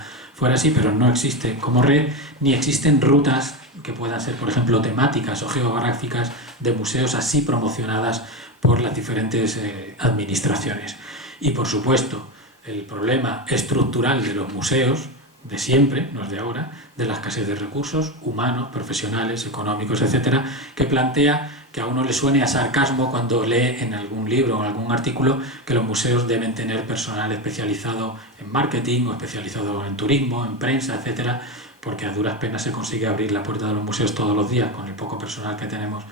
así, pero no existe como red, ni existen rutas que puedan ser, por ejemplo, temáticas o geográficas de museos así promocionadas por las diferentes administraciones. Y, por supuesto, el problema estructural de los museos, de siempre, no es de ahora, de la escasez de recursos humanos, profesionales, económicos, etcétera, que plantea que a uno le suene a sarcasmo cuando lee en algún libro o en algún artículo que los museos deben tener personal especializado en marketing o especializado en turismo, en prensa, etcétera, porque a duras penas se consigue abrir la puerta de los museos todos los días con el poco personal que tenemos,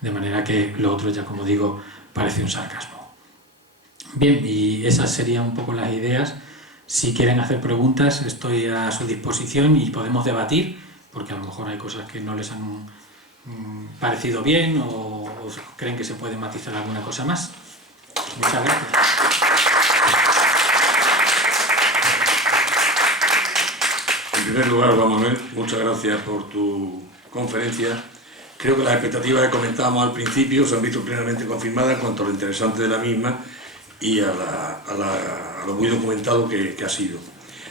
de manera que lo otro, ya como digo, parece un sarcasmo. Bien, y esas serían un poco las ideas. Si quieren hacer preguntas, estoy a su disposición y podemos debatir, porque a lo mejor hay cosas que no les han parecido bien o creen que se puede matizar alguna cosa más. Muchas gracias. En primer lugar, Juan Manuel, muchas gracias por tu conferencia. Creo que las expectativas que comentábamos al principio se han visto plenamente confirmadas en cuanto a lo interesante de la misma y a lo muy documentado que ha sido.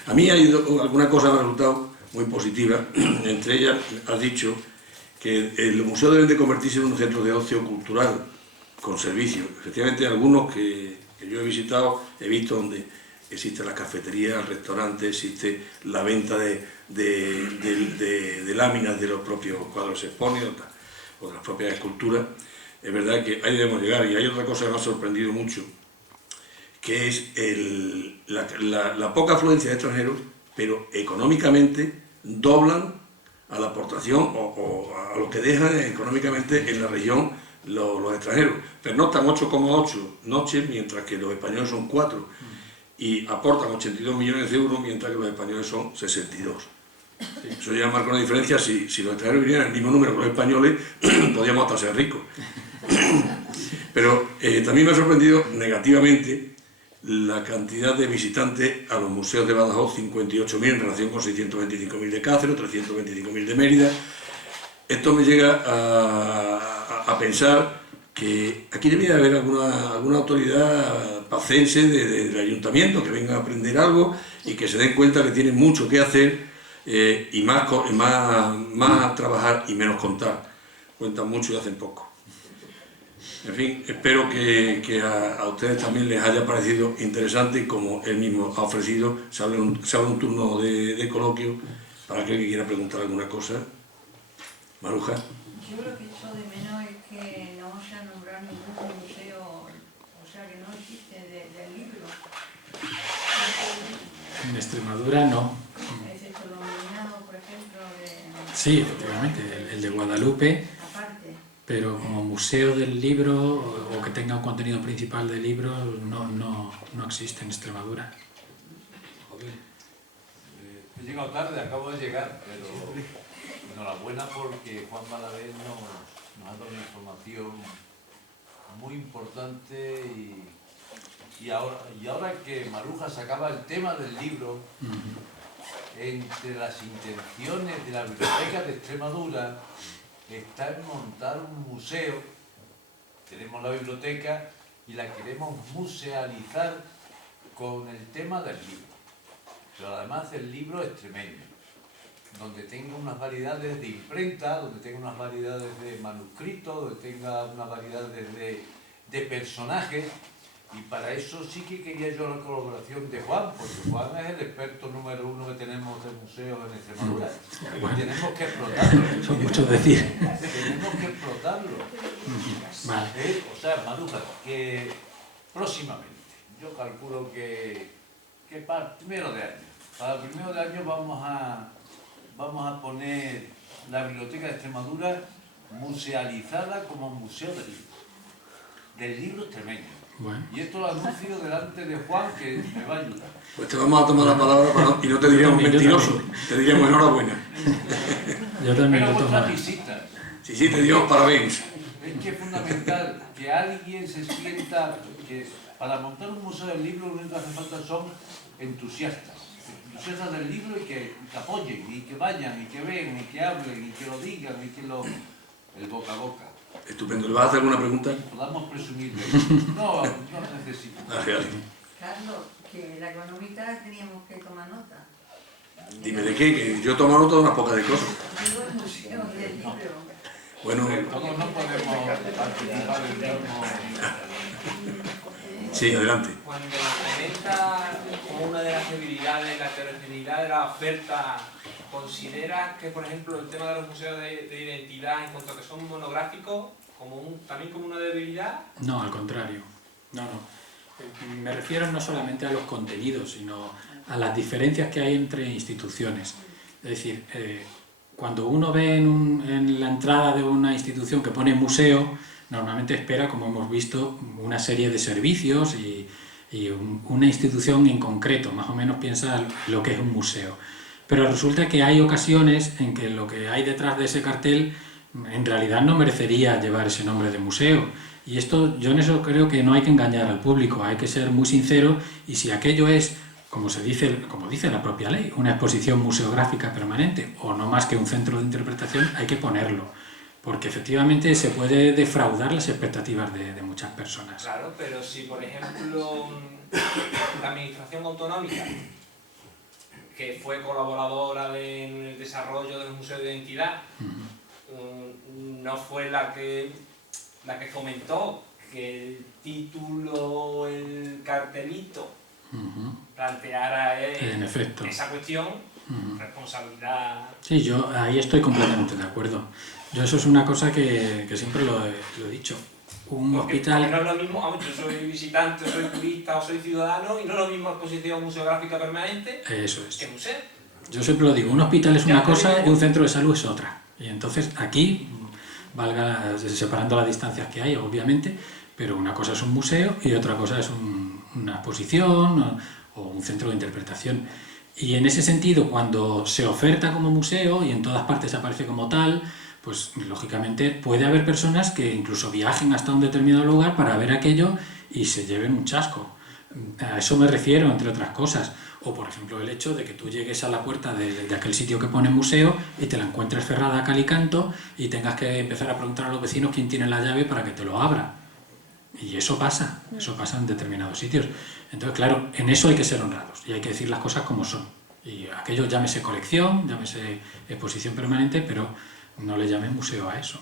A mí hay alguna cosa que me ha resultado muy positiva. Entre ellas, has dicho que el museo debe de convertirse en un centro de ocio cultural con servicios. Efectivamente, algunos que yo he visitado, he visto donde existe la cafetería, el restaurante, existe la venta de láminas de los propios cuadros exponidos o de las propias esculturas. Es verdad que ahí debemos llegar. Y hay otra cosa que me ha sorprendido mucho, que es la poca afluencia de extranjeros, pero económicamente doblan a la aportación o a lo que dejan económicamente en la región los extranjeros. Pero no están 8,8 noches, mientras que los españoles son 4, y aportan 82 millones de euros, mientras que los españoles son 62. Eso ya marca una diferencia. Si los extranjeros vinieran el mismo número que los españoles, podríamos hasta ser ricos. Pero también me ha sorprendido negativamente la cantidad de visitantes a los museos de Badajoz, 58.000 en relación con 625.000 de Cáceres, 325.000 de Mérida. Esto me llega a pensar que aquí debería haber alguna autoridad pacense del ayuntamiento que venga a aprender algo y que se den cuenta que tienen mucho que hacer y más trabajar y menos contar. Cuentan mucho y hacen poco. En fin, espero que a ustedes también les haya parecido interesante, y como él mismo ha ofrecido, se abre un turno de coloquio para aquel que quiera preguntar alguna cosa. Maruja. Yo lo que echo de menos es que no se ha nombrado ningún museo, o sea, que no existe del libro. En Extremadura no. Excepto los Miñados, por ejemplo, Sí, efectivamente, el de Guadalupe, aparte. pero como museo del libro o que tenga un contenido principal del libro no existe en Extremadura. Joder, he llegado tarde, acabo de llegar, pero enhorabuena porque Juan Malavé nos ha dado una información muy importante y ahora que Maruja sacaba el tema del libro, entre las intenciones de la Biblioteca de Extremadura está en montar un museo. Tenemos la biblioteca y la queremos musealizar con el tema del libro, pero además el libro extremeño, donde tenga unas variedades de imprenta, donde tenga unas variedades de manuscritos, donde tenga unas variedades de personajes. Y para eso sí que quería yo la colaboración de Juan, porque Juan es el experto número 1 que tenemos de museos en Extremadura. Bueno, y tenemos que explotarlo. son muchos decir. Tenemos que explotarlo. Vale. O sea, Maruja, que próximamente, yo calculo que para el primero de año. Para el primero de año vamos a poner la Biblioteca de Extremadura musealizada como museo del libro extremeño. Bueno. Y esto lo anuncio delante de Juan, que me va a ayudar. Pues te vamos a tomar la palabra y no te diríamos mentiroso, te diríamos enhorabuena. Yo también Pero lo tomo. vuestras visitas. Sí, te digo parabéns. Es que es fundamental que alguien se sienta que para montar un museo del libro lo único que hace falta son entusiastas del libro y que apoyen, y que vayan, y que vean, y que hablen, y que lo digan, y que el boca a boca. Estupendo. ¿Le vas a hacer alguna pregunta? Podamos presumir de eso. No necesito. Gracias. Carlos, que la económica teníamos que tomar nota. Dime de qué, que yo he tomado nota de unas pocas de cosas. Digo el museo del libro. Bueno, Todos no podemos participar en el mismo. sí, adelante. Cuando comenta como una de las debilidades, la heterogeneidad de la oferta, ¿consideras que, por ejemplo, el tema de los museos de identidad, en cuanto a que son monográficos, también como una debilidad? No, al contrario. No. Me refiero no solamente a los contenidos, sino a las diferencias que hay entre instituciones. Es decir, cuando uno ve en la entrada de una institución que pone museo, normalmente espera, como hemos visto, una serie de servicios y una institución en concreto, más o menos piensa lo que es un museo. Pero resulta que hay ocasiones en que lo que hay detrás de ese cartel en realidad no merecería llevar ese nombre de museo. Y esto, yo en eso creo que no hay que engañar al público, hay que ser muy sincero, y si aquello es, como dice la propia ley, una exposición museográfica permanente o no más que un centro de interpretación, hay que ponerlo, porque efectivamente se puede defraudar las expectativas de muchas personas. Claro, pero si por ejemplo la administración autonómica, que fue colaboradora en el desarrollo del Museo de Identidad, no fue la que fomentó que el título, el cartelito, planteara En efecto. esa cuestión, responsabilidad. Sí, yo ahí estoy completamente de acuerdo. Yo eso es una cosa que siempre lo he dicho. Un hospital... Porque no es lo mismo, vamos, yo soy visitante, soy turista o soy ciudadano, y no es lo mismo exposición museográfica permanente Eso es. que museo. Yo siempre lo digo, un hospital es una cosa y un centro de salud es otra. Y entonces aquí, separando las distancias que hay, obviamente, pero una cosa es un museo y otra cosa es una exposición o un centro de interpretación. Y en ese sentido, cuando se oferta como museo y en todas partes aparece como tal, pues lógicamente puede haber personas que incluso viajen hasta un determinado lugar para ver aquello y se lleven un chasco. A eso me refiero, entre otras cosas. O, por ejemplo, el hecho de que tú llegues a la puerta de aquel sitio que pone museo y te la encuentres cerrada a cal y canto y tengas que empezar a preguntar a los vecinos quién tiene la llave para que te lo abra. Y eso pasa en determinados sitios. Entonces, claro, en eso hay que ser honrados y hay que decir las cosas como son. Y aquello llámese colección, llámese exposición permanente, pero no le llamen museo a eso.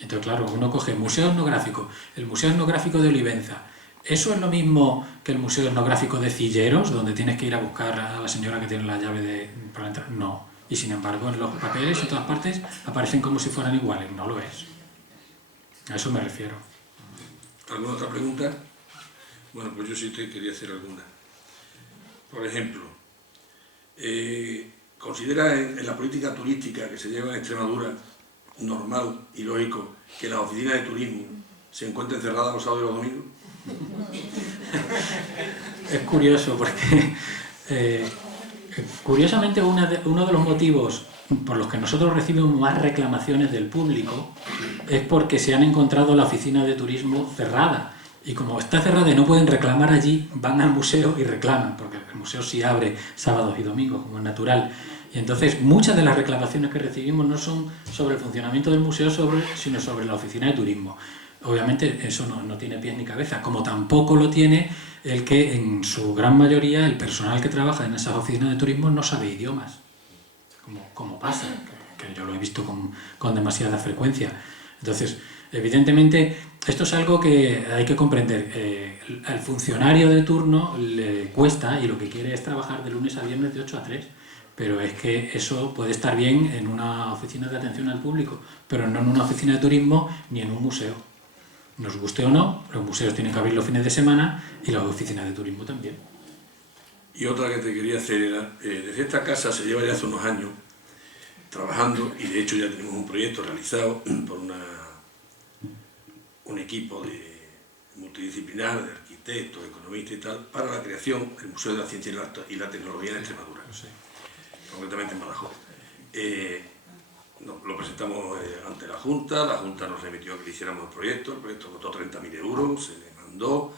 Entonces, claro, uno coge museo etnográfico, el museo etnográfico de Olivenza. ¿Eso es lo mismo que el museo etnográfico de Cilleros, donde tienes que ir a buscar a la señora que tiene la llave para entrar? No. Y sin embargo, en los papeles, en todas partes, aparecen como si fueran iguales. No lo es. A eso me refiero. ¿Alguna otra pregunta? Bueno, pues yo sí te quería hacer alguna. Por ejemplo, ¿considera en la política turística que se lleva en Extremadura normal y lógico que las oficinas de turismo se encuentren cerradas los sábados y los domingos? Es curioso porque, curiosamente, uno de los motivos por los que nosotros recibimos más reclamaciones del público es porque se han encontrado la oficina de turismo cerrada. Y como está cerrada y no pueden reclamar allí, van al museo y reclaman, porque el museo sí abre sábados y domingos, como es natural. Y entonces muchas de las reclamaciones que recibimos no son sobre el funcionamiento del museo, sino sobre la oficina de turismo. Obviamente eso no tiene pies ni cabeza, como tampoco lo tiene el que en su gran mayoría el personal que trabaja en esas oficinas de turismo no sabe idiomas, como pasa, que yo lo he visto con demasiada frecuencia. Entonces, evidentemente, esto es algo que hay que comprender. Al funcionario de turno le cuesta y lo que quiere es trabajar de lunes a viernes de 8 a 3. Pero es que eso puede estar bien en una oficina de atención al público, pero no en una oficina de turismo ni en un museo. Nos guste o no, los museos tienen que abrir los fines de semana y las oficinas de turismo también. Y otra que te quería hacer era, desde esta casa se lleva ya hace unos años trabajando, y de hecho ya tenemos un proyecto realizado por un equipo multidisciplinar de arquitectos, economistas y tal, para la creación del Museo de la Ciencia y la Tecnología en Extremadura, concretamente en Badajoz. Lo presentamos ante la Junta nos remitió que le hiciéramos el proyecto costó 30.000 euros, se le mandó,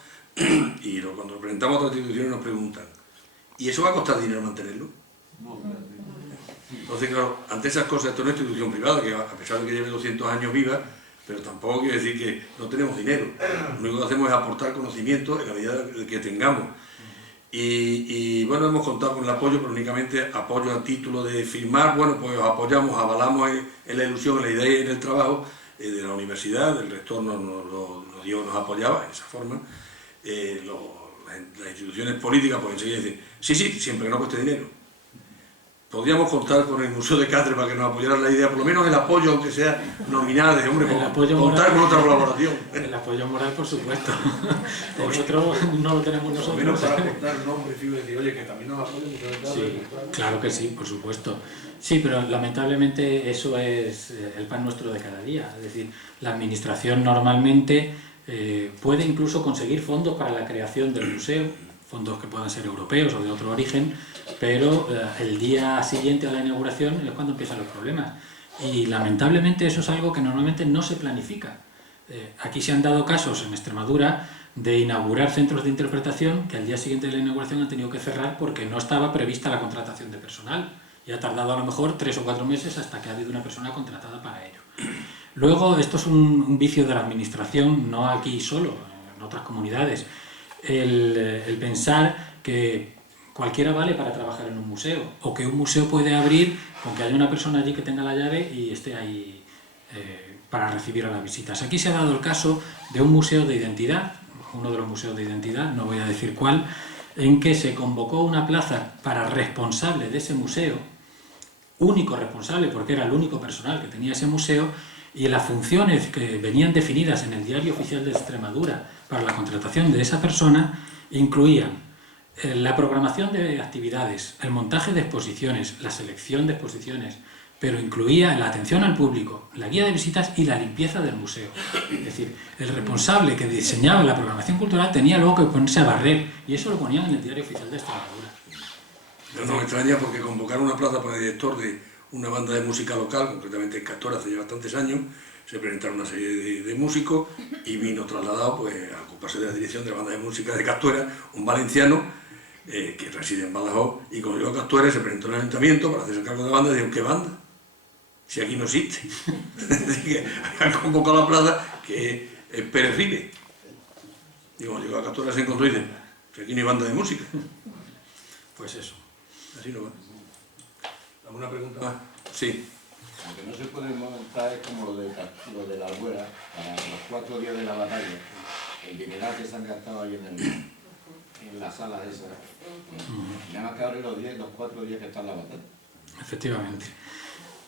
y cuando lo presentamos a otras instituciones nos preguntan, ¿y eso va a costar dinero mantenerlo? Entonces, claro, ante esas cosas, esto es una institución privada que, a pesar de que lleve 200 años viva, pero tampoco quiere decir que no tenemos dinero. Lo único que hacemos es aportar conocimiento en la medida que tengamos. Y bueno, hemos contado con el apoyo, pero únicamente apoyo a título de firmar. Bueno, pues apoyamos, avalamos en la ilusión, en la idea y en el trabajo de la universidad. El rector nos apoyaba en esa forma. Las instituciones políticas pues enseguida dicen, sí, siempre que no cueste dinero. Podríamos contar con el Museo de Cáceres para que nos apoyaran la idea, por lo menos el apoyo, aunque sea nominal, de hombre, contar con otra colaboración. El apoyo moral, por supuesto. Nosotros no lo tenemos nosotros. Por lo menos para aportar nombre, y decir, oye, que también nos apoyen. Sí, claro que sí, por supuesto. Sí, pero lamentablemente eso es el pan nuestro de cada día. Es decir, la administración normalmente puede incluso conseguir fondos para la creación del museo, fondos que puedan ser europeos o de otro origen, pero el día siguiente a la inauguración es cuando empiezan los problemas. Y lamentablemente eso es algo que normalmente no se planifica. Aquí se han dado casos en Extremadura de inaugurar centros de interpretación que al día siguiente de la inauguración han tenido que cerrar porque no estaba prevista la contratación de personal. Y ha tardado a lo mejor 3 o 4 meses hasta que ha habido una persona contratada para ello. Luego, esto es un vicio de la administración, no aquí solo, en otras comunidades. El pensar que cualquiera vale para trabajar en un museo, o que un museo puede abrir con que haya una persona allí que tenga la llave y esté ahí para recibir a las visitas. Aquí se ha dado el caso de un museo de identidad, uno de los museos de identidad, no voy a decir cuál, en que se convocó una plaza para responsable de ese museo, único responsable porque era el único personal que tenía ese museo, y las funciones que venían definidas en el Diario Oficial de Extremadura para la contratación de esa persona incluían la programación de actividades, el montaje de exposiciones, la selección de exposiciones, pero incluía la atención al público, la guía de visitas y la limpieza del museo. Es decir, el responsable que diseñaba la programación cultural tenía luego que ponerse a barrer, y eso lo ponían en el Diario Oficial de Extremadura. Pero no me extraña porque convocar una plaza para director de una banda de música local, concretamente en Castora hace ya bastantes años, se presentaron una serie de músicos y vino trasladado pues, a ocuparse de la dirección de la banda de música de Castuera, un valenciano que reside en Badajoz, y cuando llegó a Castuera se presentó en el ayuntamiento para hacerse cargo de la banda y dijo, ¿qué banda? Si aquí no existe. Que han convocado a la plaza que es Pérez Ribe. Y cuando llegó a Castuera se encontró y dice, si aquí no hay banda de música. Pues eso. Así no va. ¿Alguna pregunta más? Sí. Lo que no se puede montar es como lo de la Albuera, para los 4 días de la batalla, el dineral que se han gastado ahí en la sala esa. Nada más que ahora los 4 días que está en la batalla. Efectivamente.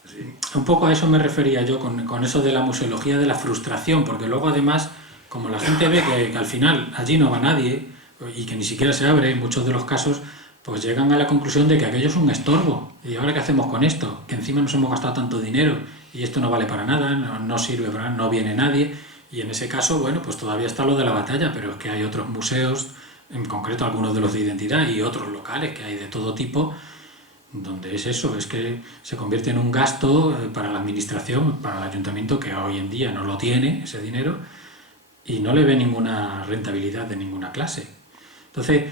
Sí. Un poco a eso me refería yo con eso de la museología de la frustración, porque luego además, como la gente ve que al final allí no va nadie y que ni siquiera se abre en muchos de los casos, pues llegan a la conclusión de que aquello es un estorbo. ¿Y ahora qué hacemos con esto? Que encima nos hemos gastado tanto dinero y esto no vale para nada, no sirve para nada, no viene nadie. Y en ese caso, bueno, pues todavía está lo de la batalla, pero es que hay otros museos, en concreto algunos de los de identidad y otros locales que hay de todo tipo, donde es eso, es que se convierte en un gasto para la administración, para el ayuntamiento, que hoy en día no lo tiene, ese dinero, y no le ve ninguna rentabilidad de ninguna clase. Entonces,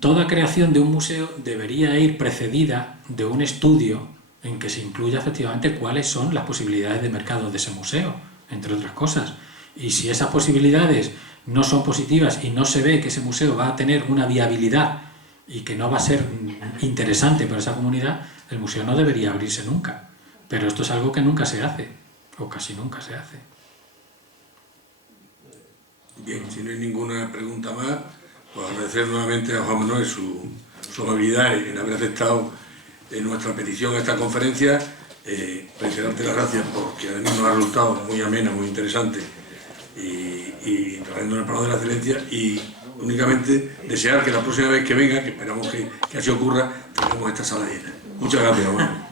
toda creación de un museo debería ir precedida de un estudio en que se incluya efectivamente cuáles son las posibilidades de mercado de ese museo, entre otras cosas. Y si esas posibilidades no son positivas y no se ve que ese museo va a tener una viabilidad y que no va a ser interesante para esa comunidad, el museo no debería abrirse nunca. Pero esto es algo que nunca se hace, o casi nunca se hace. Bien, si no hay ninguna pregunta más, pues agradecer nuevamente a Juan Manuel su amabilidad en haber aceptado nuestra petición a esta conferencia, reiterarte las gracias porque además nos ha resultado muy amena, muy interesante y trayendo en el plano de la excelencia, y únicamente desear que la próxima vez que venga, que esperamos que así ocurra, tengamos esta sala llena. Muchas gracias, Juan.